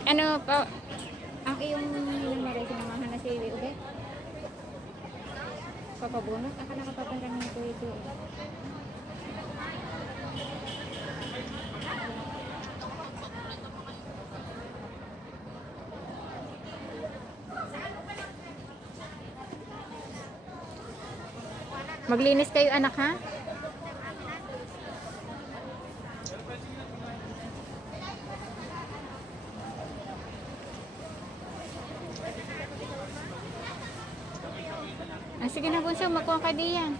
Ano pa? Ang iyong numero, sinamahan na si Uge? Papabunot? Aka nakapapunta ng ito eh. Maglinis kayo anak ha? Sige na bunso, magkuha ka diyan.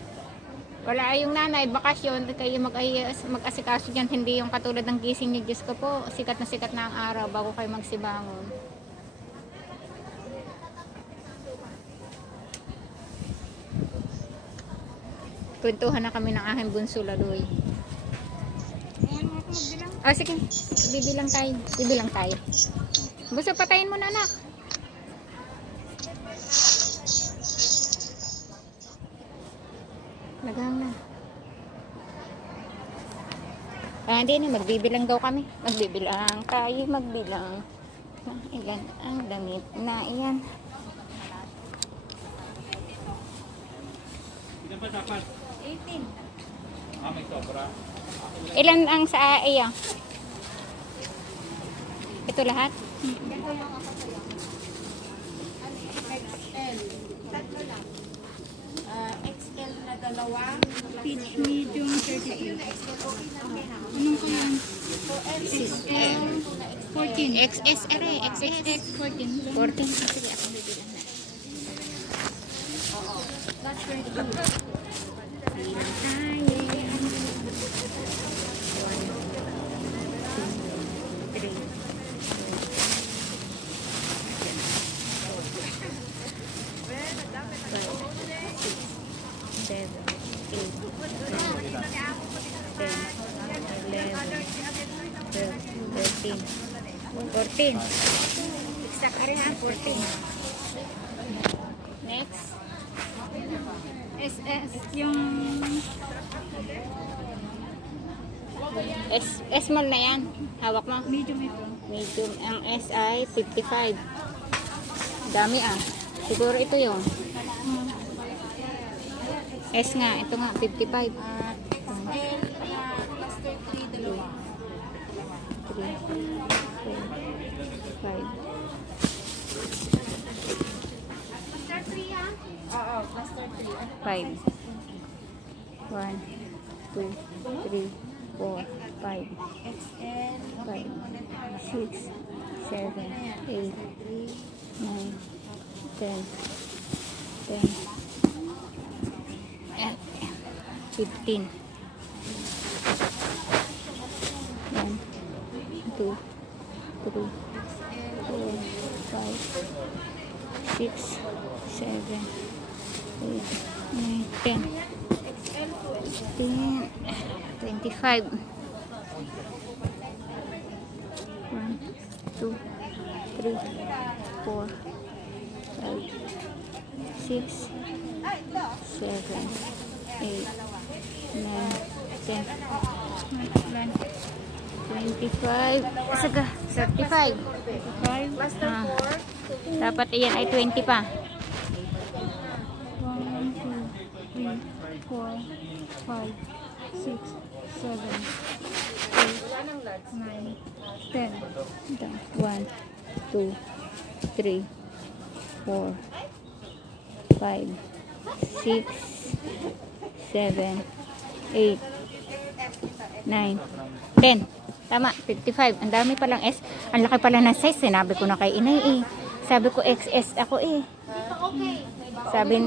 Wala yung nanay, bakasyon, kayo mag-asikaso dyan, hindi yung katulad ng gising niyo, Diyos ko po, sikat na ang araw bago kayo magsibangon. Kwentuhan na kami ng aking bunso laloy. Ah, sige, bibilang tayo. Bunso, patayin mo na anak. Nagang na. Ah, hindi na. Magbibilang daw kami. Magbibilang tayo. Magbilang. Ilan ang damit na iyan. Ilan ba dapat? 18. Ah, may sobra. Ilan ang sa iya? Ito lahat? XL na dalawa. Peach medium 38. Anong kalan? XL 14. XS, aray, XS. 14. 14. Sige, ako bibilang na. That's ready. Bilang tayo. 1, 2, 3, 7, 8, 14. Exact ari ha, 14. Next. SS yung Small na yan. Hawak mo. medium ito. Medium. Ang S ay 55. Dami ah. Siguro ito yung S nga. Ito nga, 55. XL na cluster 3 dalawa. 3, 4, 5. Cluster 3 ha? Oo, cluster 3. 5. 1, 2, 3, 4, 5, XL. 5, 6, 7, 8, 9, 10, 15. 1, 2, 3, 4, 5, 6, 7, 8, 9, 10. 15, 25. 1, 2, 3, 4, 5, 6, 7, 8, 9, 10. 25. Saga, 35. 5. Cluster Ah. 4. Dapat iyan ay 20 pa. 1, 2, 3, 4, 5, 6, 7, 8, 9, 10. 1, 2, 3, 4, 5, 6, 7, 8, 9, 10. Tama, 55. Ang dami palang S. Ang laki pala ng size. Sinabi ko na kay inay eh. Sabi ko XS ako eh. Sabi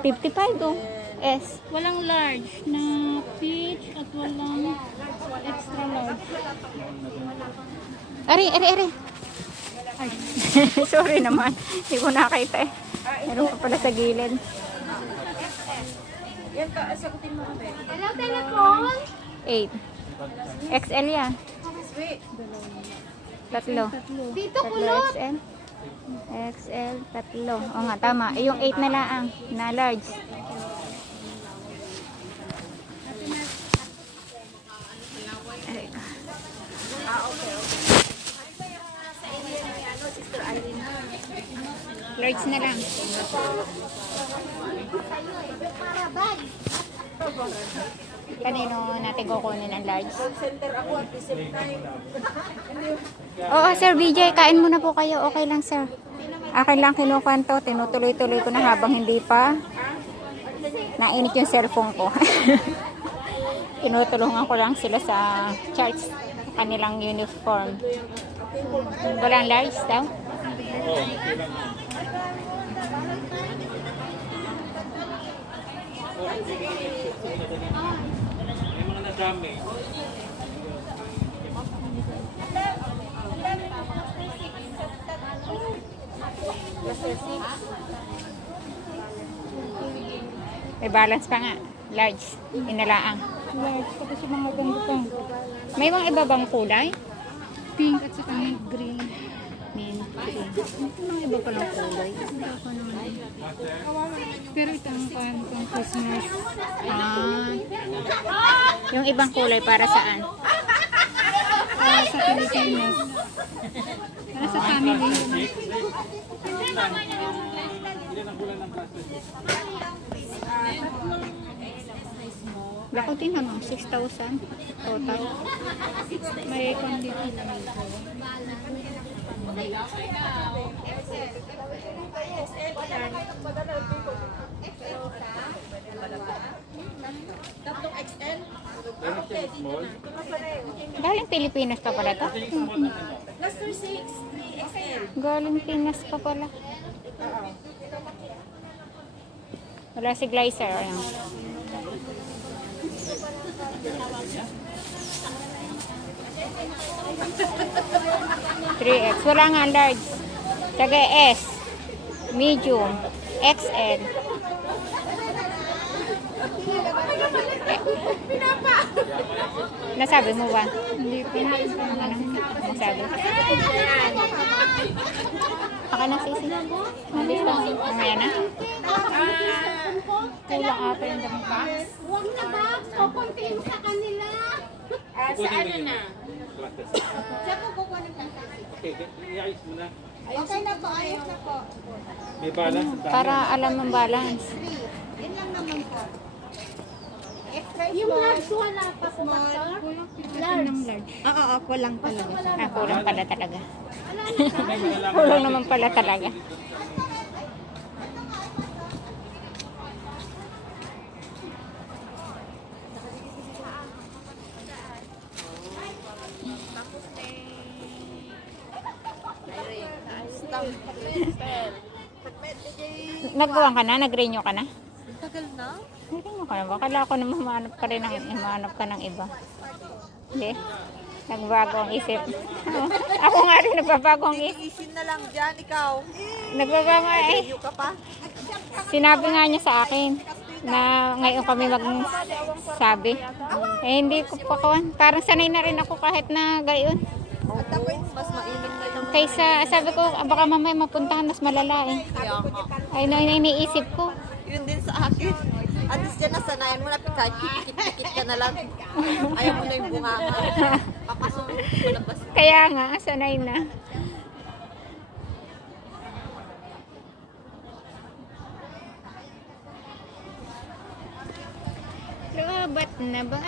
55 oh. S. Walang large na peach at walang extra large. Ari. Ay. Sorry naman. Hindi ko nakita eh. Meron pa pala sa gilid. Walang telephone? 8. XL yan. Tatlo. Dito Tatlo XL. XL, tatlo. O nga, tama. Yung 8 na laang. Na large. Aray ka. Large na lang. Kanino natin kukunin ang large? Oo, Sir BJ, kain muna po kayo. Okay lang, sir. Akin lang kinukwento. Tinutuloy-tuloy ko na habang hindi pa nainit yung cellphone ko. Tinutulungan ko lang sila sa charts kanilang uniform. Walang large daw? May mga nadami. May balance pa nga. Large. Inalaang. Large. Tapos yung mga ganitong May mga iba bang kulay? pink at saka mint green. Mint green. Mga iba pa ng kulay. Pero ito ang pang Christmas. Ah. Yung ibang kulay para saan? Para sa Pilipinas. Para sa family. Lako din naman. 6,000 total. May condition naman ito. Galing Pilipinas pa pala to? Galing Pinas pa pala. Wala si Glycer. Ano? 3X. Wala nga large. Taga S. Medium. XL. Nasabi mo ba? Hindi po. Ano? Nasabi? Baka na sisi. Nabis lang. Mamaya na. Kulang ata yung damit pa. Huwag na ba? Kukuntiin sa kanila. Sa ano na? Siya po kukunin ng taxi. Okay, iayos mo na. Okay na po, ayos na po. May balance. ang dami. Para alam ang balance. Yun lang naman po. Yung large wala pa po ba, sir? Kulang pilitin ng large. Oo, kulang talaga. Ah, kulang pala talaga. May malalaman Kulang naman pala talaga. Naggawa ka na? Nag-renew ka na? Tagal na? Nag-renew ka na ba? Kala ko na mahanap ka rin mahanap ka ng iba. Hindi? Nagbago ang isip. Ako nga rin nagbabago ang isip. Isin na lang dyan, ikaw. Nagbabago eh. Review ka pa? Sinabi nga niya sa akin na ngayon kami magsabi. Eh hindi ko pa kawan. Parang sanay na rin ako kahit na gayon. At ako'y mas mainit na yung Kaysa sabi ko baka mamaya mapuntahan mas malala eh. kaya ka. Ay na iniisip ko. Yun din sa akin. At least dyan nasanayan mo na pikit ka na lang. Ayaw mo na yung bunganga. Papasok malabas. Kaya nga sanay na. Lobat na ba?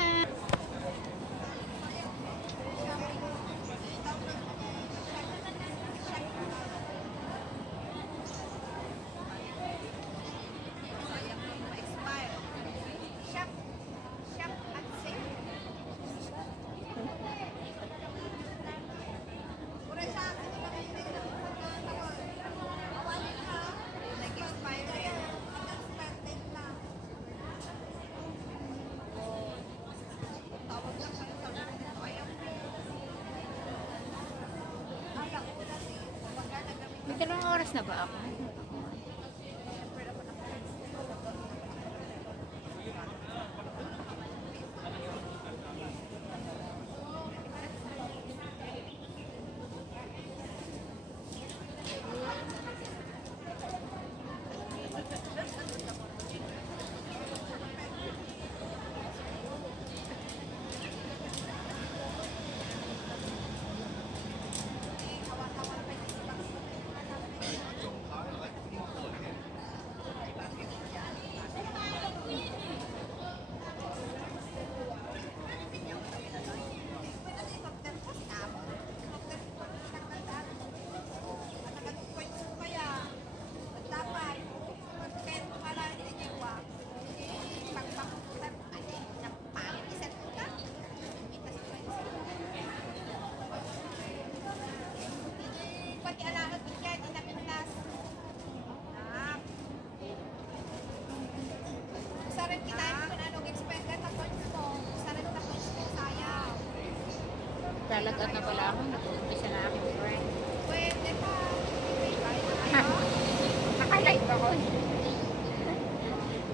Dalawang oras na ba ako? Talaga na pala ako, nag-umpisa na aking friend. Naka-live ako.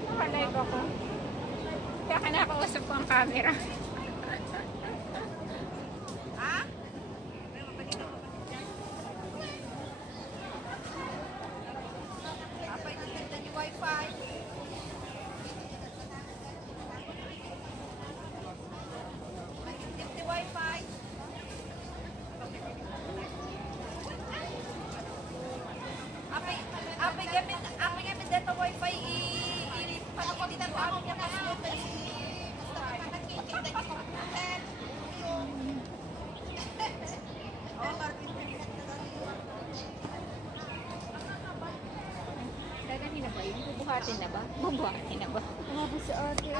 Naka-live ako. Kaya kinakausap ko ang camera. Gaganin na ba yun? Bubuhatin na ba? Bubuhatin na ba? Umabot sa ate.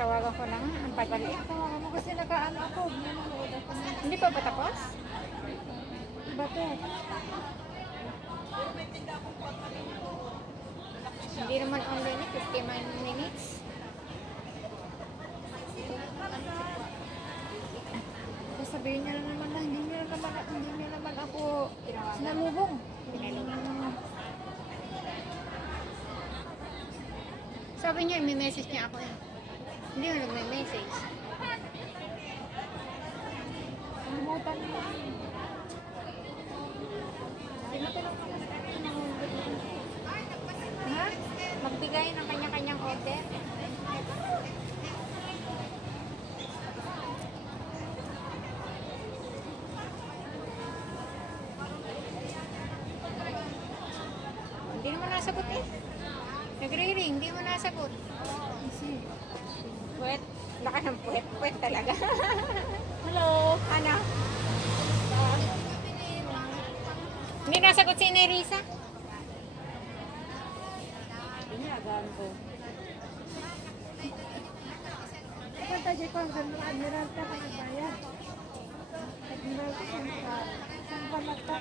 Tawagan ko na nga. Ang pagpali. Tawagan mo kasi nakaano ako. Nanonood ako. Hindi pa ba tapos? Bato. Hindi naman only 50 minutes. Sabihin niya na naman na hindi niya naman ako sinalubong. Sabi niya, may message niya ako eh. Hindi mo nagme-message. Kalimutan mo. Ha? Magbigay ng kanya-kanyang order. Hindi naman nasagot eh. Nagre-ring, hindi mo nasagot. Puwet. Laka ng puwet. Puwet talaga. Hello. Ano? Hindi nasagot si Nerisa? Inagaan ko. Punta dyan ko hanggang mga admiral ka pa nagbayad. Admiral ka saan pa magta.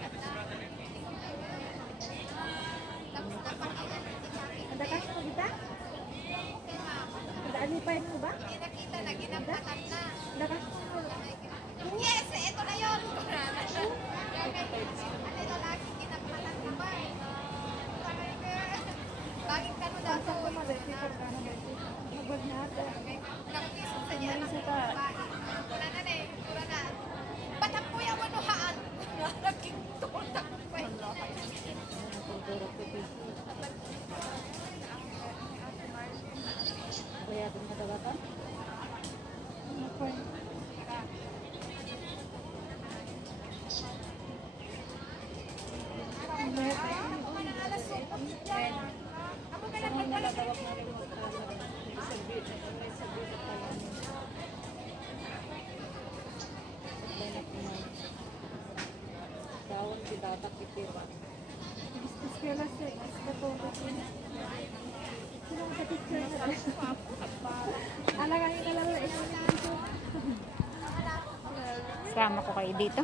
Ada kas po kita? Ada alipay mo ba? Ada kas po? Yes, ito na yun. Bakit ka no Saan ko mabesi ko ka na besi? Magwag na ata. Marisa ka. Batak po yung manuhaan. Nagkintulak pa yun. Kaya itong katagatan? Dawan si tatak ipira. Eskelas eh. Eskelas eh. Sinong sa picture na? Alagay ka lang na ito. Sama ko kayo dito.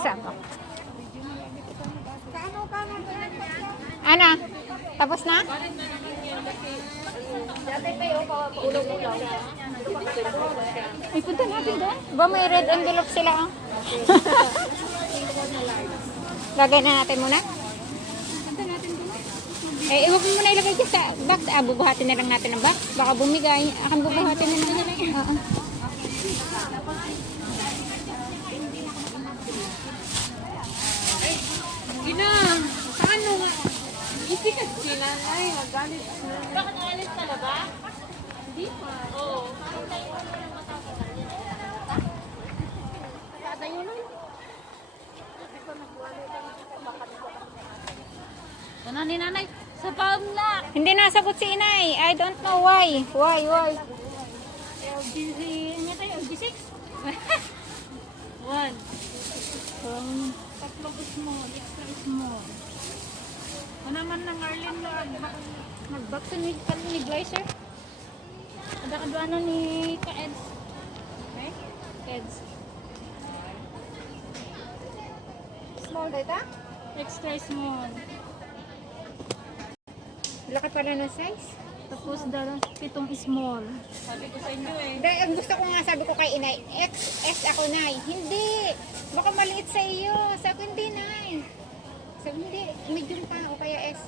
Sama ko. Ana, tapos na? Ay, punta natin doon. Ba may red envelope sila ah. Lagay na natin muna. Eh, iwag mo muna ilagay dyan sa box. Bubuhatin na lang natin ang box. Baka bumigay. Akan bubuhatin na lang nila. Oo. Gina! Paano nga? Isikat sila ay nagalit sila. Bakit nagalit talaga? Hindi pa. Oo. Parang tayo mo lang matatagal. Tatayo lang. Ano ni nanay? Sa palm na. Hindi nasagot si inay. I don't know why. Why? LG, ano tayo? LG6? 1. Tatlong small, extra small. Ano naman ng Arlen lang? Nag-box ni Glacier. Ada-ada ni Ka-Eds. Okay? Eds. Small data? Extra small. Laki pala ng size. Tapos dalang 7 small. Sabi ko sa inyo eh. Dahil ang gusto ko nga, sabi ko kay inay, XS ako nay. Hindi. Baka maliit sa iyo. Sabi ko, hindi nay. Sabi ko, hindi. Medium pa o kaya S.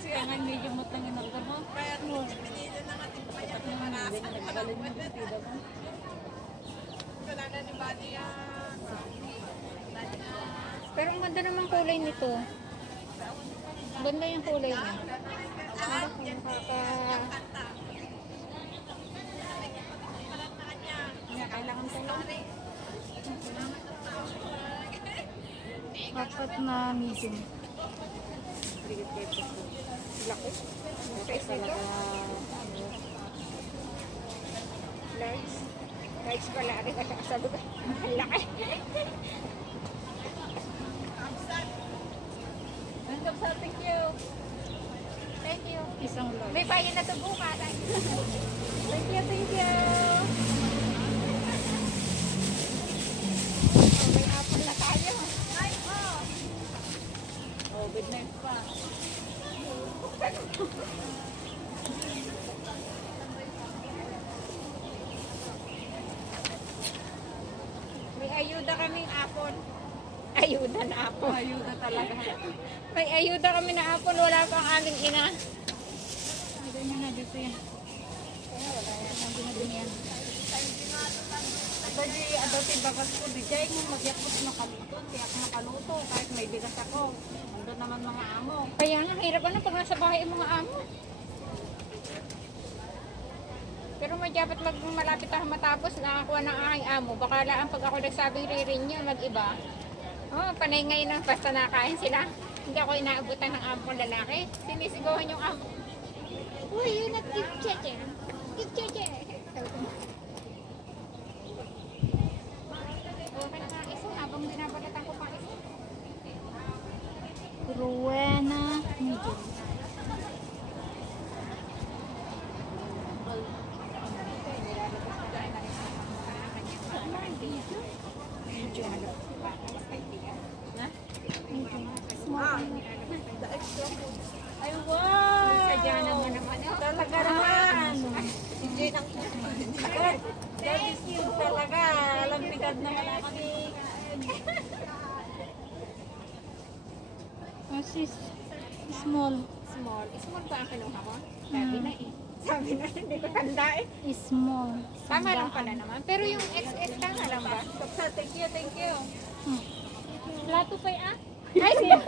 Kaya nga medyo matangin ako mo. Kaya mo. Pero ang ganda naman kulay nito. Ganda yung kulay niya. Kailangan ko lang. Apat na medium. Laki. Size nito. Large. Large pala. Sabi ko, ang laki. Thank you. may bayan na to bukas. Ay, Thank you, thank you. may apple na tayo. Ay, Oh, midnight pa. may ayuda kaming apple. Ayuda na apple. Ayuda talaga. May ayuda kami na apple. Wala pang aming ina. Ganyan na dito yan. Kaya wala yan. Nandun na din yan. Dali, adati bagas ko, di jay mo magyakot makaluto. Kaya ako makaluto. Kahit may bigas ako. Nandun naman mga amo. Kaya nga, hirap ano pag nasa bahay ang mga amo. Pero may dapat malapit ako matapos nakakuha ng aking amo. Baka lang pag ako nagsabing re-renew, mag-iba. Oh, panay ngayon lang basta nakain sila. Hindi ako inaabutan ng amo kong lalaki. Sinisigawan yung amo. Uy, yun at give cheche. Give cheche. Okay na nga isa habang binabalatan ko pa isa. Rowena medium. Ay, wow! Sadya naman naman. Talaga naman. Si Jane ang That is you talaga. Alam bigad na malaki. Sis, small. Small. Small ba ang kinuha ko? Sabi na eh. Sabi na, hindi ko tanda eh. Small. Tama lang pala naman. Pero yung XS tama lang ba? Thank you, thank you. Plato pa ah? Ay, siya.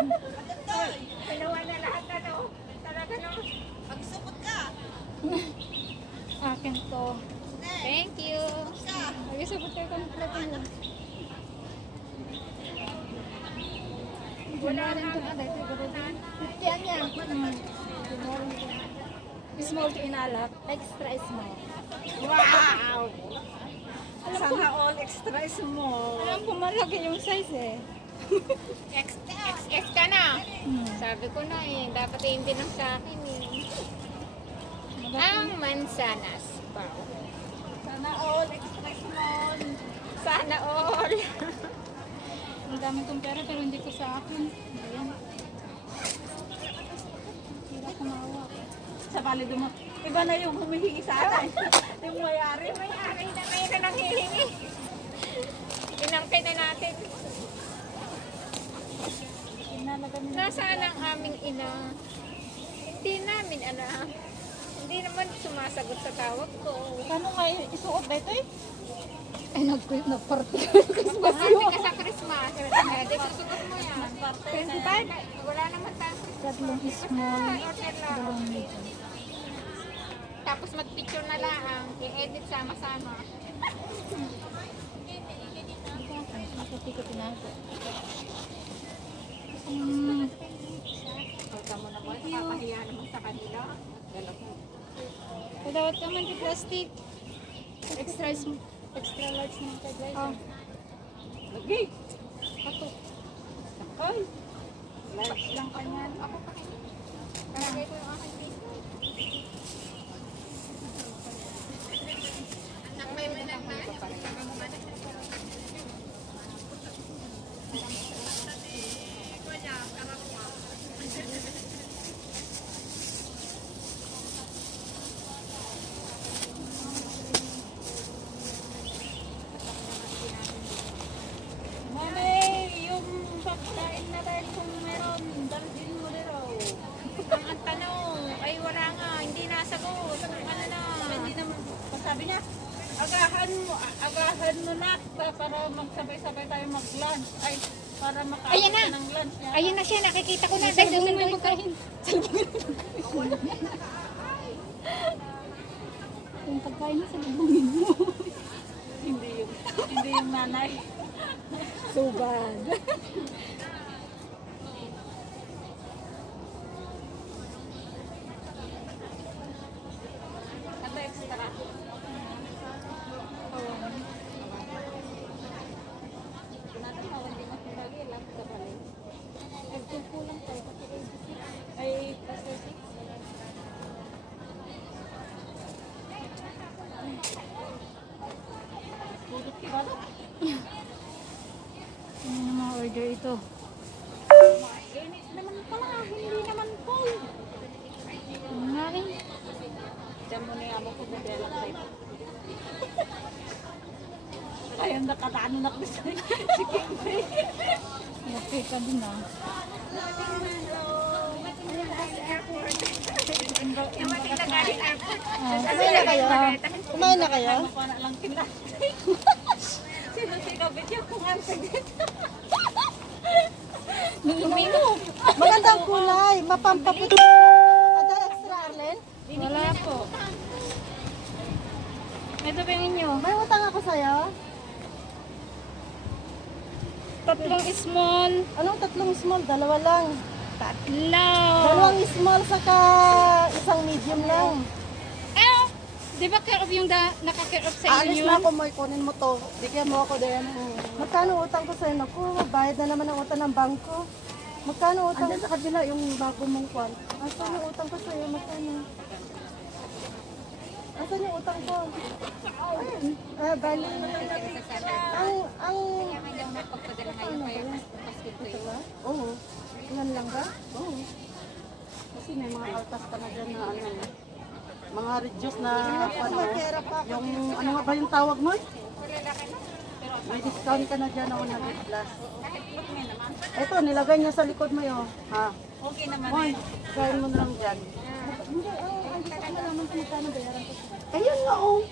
Pinawa na lahat na no. Talaga no. magsupot ka. Akin to. Thank you. Mag-isabot kayo kung plato mo. Wala na ang Yan yan. Small to inalak. Extra small. wow! Sana all extra small. Alam ko malaki yung size eh. XS ka na. Sabi ko na eh. Dapat hindi lang sa akin eh. Ang mansanas. Wow. Sana all extra small. Sana all. Ang dami kong pera pero hindi ko sa akin. Ayan. Hindi ako maawa. Sa bali iba na yung humihingi sa atin. Yung mayari. May-ari na mayroon ang hihingi. Inangkin na natin. Inalaga nila. Nasaan ang aming ina? Hindi namin alam. Hindi naman sumasagot sa tawag ko. Paano nga isuot ba ito eh? Ay, nagparty. Party ka sa Christmas. Di susugot mo yan. Principal? Wala naman tayong Christmas. Tatlong small. Order lang. Dalawang medium. Tapos mag-picture na lang. I-edit sama-sama. Ikot-ikot na ako. Huwag mo naman. Papahiya naman sa kanila. Without naman di plastic. Extra large naman ka guys. Lagi. Pato. Ay. Large lang kanyan. Ako pa kayo. Palagay ko yung aking Facebook. Anak, may managman. Mami, yung pagkain na rin kung meron, dalhin mo rin raw. Ang tanong, ay wala nga, hindi nasagot. Ano na? Hindi naman, sabi niya, agahan mo na para magsabay-sabay tayo mag-lunch. Ay, para makain Ayan na. ka ng lunch niya. Ayun na siya, nakikita ko na. Dahil may pagkain. Yung pagkain niya sa lubungin mo. hindi yung nanay. So bad. Ito extra. Ay, plus 6. mo na yung amo ko, bubya lang tayo. Kaya nakatano na ko sa Okay ka din ah. Kumain na kayo? Kumain na kayo? Sino tigabit yung kungan sa dito? Magandang kulay, mapampapit. Ada extra, Arlen? Wala po. Ito ba yung inyo? May utang ako sa'yo. Tatlong small. Anong tatlong small? Dalawa lang. Tatlo. Dalawang small saka isang medium lang. Eh, di ba care of yung naka-care of sa Aalis inyo na yun? ako, Moy. Kunin mo to. Bigyan mo ako din. Magkano utang ko sa'yo? Naku, bayad na naman ang utang ng bangko. Magkano utang? Andiyan sa kabila yung bago mong kwan. Asan yung utang ko sa'yo? Magkano? Asan yung utang ko? Ayun. Ah, bali. Ang... Oo. Ilan lang ba? Oo. Kasi may mga altas pa na dyan na ano. Mga reduce na ano. Yung ano nga ba yung tawag mo? May discount ka na dyan ako na plus. Ito, nilagay niya sa likod mo yun. Ha? Okay naman. Moy, gawin mo na lang dyan. Hindi, ang gusto ko malaman kung magkano bayaran ko. Ayun nga, oh.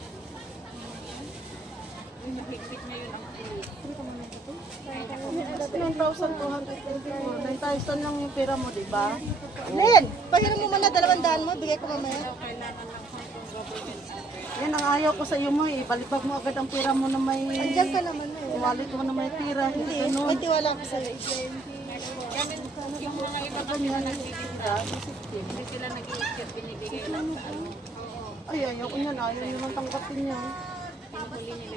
9,224. 9,000 lang yung pera mo, di ba? Len, pahiram mo muna 200 mo, bigay ko mamaya. Yan ang ayaw ko sa iyo mo, ibalibag mo agad ang pera mo na may... Andiyan ka naman eh. Wallet mo na may pera. Hindi, may tiwala ko sa iyo. Yung mga iba kasi na nagtitinda, hindi sila nag-iisip, binibigay lang sa ano. Ay, ayaw ko niyan, ayaw niyo lang tanggapin niya.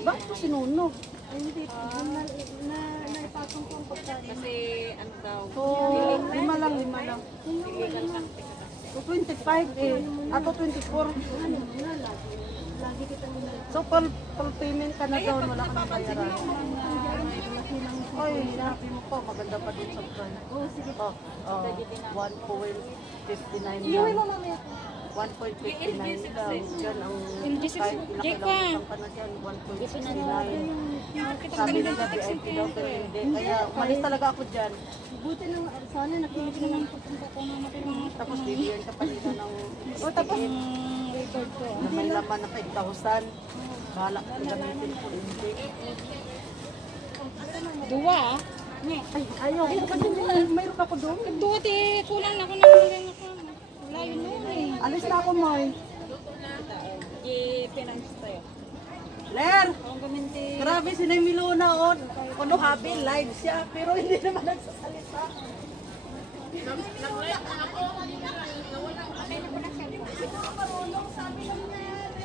Bakit ko sinunog? Ay, hindi. Naipatong ko ang pagkain. Kasi ano daw? So, 5 lang. Illegal lang. So, 25 eh. Ato 24. So, full payment ka na daw. Wala ka nang bayaran. Ay, hinapi mo po. Maganda pa din sa brand. Oh, sige po. 1.59 lang. 1.59 daw. Diyan ang kahit pinakilawang ka na dyan, 1.69. Sabi nila VIP daw pero hindi. Kaya umalis talaga ako dyan. Buti nang sana nakinig naman pupunta ko na natin. Tapos bibigyan ka pa nila ng tapos record ko. Na may laman na 5,000. Bahala ko gamitin ko hindi. Dua. Ay, ayaw. Mayroon ako doon. Dua, di. Kulang na ako ng ring ako. Wala yun noon eh. Alis na ako, Moy. Ler! Grabe, sinay Milona o. Kuno habi, live siya. Pero hindi naman nagsasalita.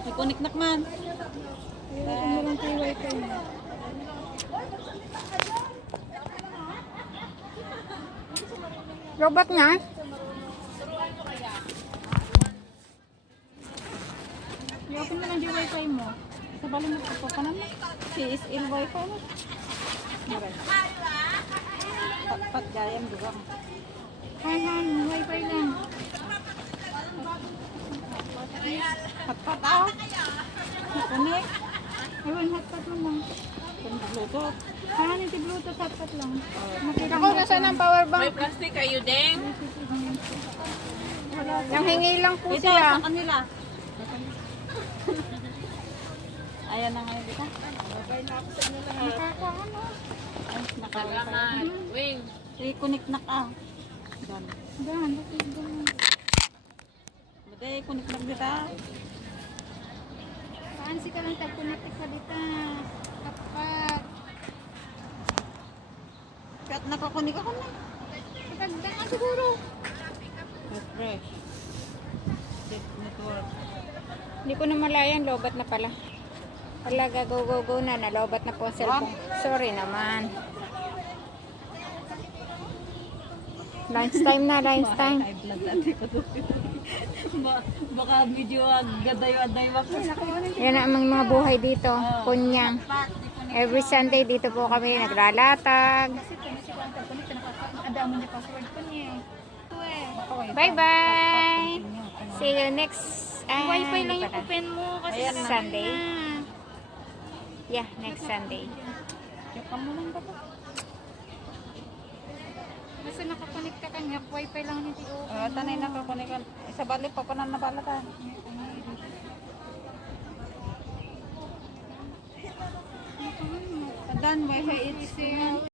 May kuniknak man. Robot nga. I-open mo lang yung wifi mo. Sa bali mo ito ka naman. CSL wifi mo. Pat gayam juga. Ayan, wifi lang. Hotpot ah. Connect. Ayun, hotpot mo lang. Bluetooth. Saan yung Bluetooth hotpot lang. Makita ko na saan ang power bank. May plastic kayo, Deng? Yung hingi lang po Ito, siya. sa kanila. Ayan na ngayon dito. Nakakaano. Ay, Salamat. Wing. i-connect na ka. Diyan. Diyan, bakit ganun? Bade, connect na dito. Paansi ka lang tagpunatik ka dito. Kapag. Kahit nakakunik ako na. Kapag ka siguro. Refresh. Network. Hindi ko na malayan, lobat na pala. Talaga, go na, nalobat na po ang cellphone. Sorry naman. Lunch time na, lunch time. I-vlog natin ko doon. Baka video gaday-gaday ba? Yan ang mga buhay dito. Kunyang. Every Sunday dito po kami naglalatag. Bye-bye! See you next Wi-Fi lang hindi yung pala. open mo kasi Ayan, nakakita Sunday. na. Yeah, next Sunday. Kasi nakakonect ka kanya, Wi-Fi lang hindi open. Tanay nakakunikan. Sa bali pa pa na nabalatan. Dan, may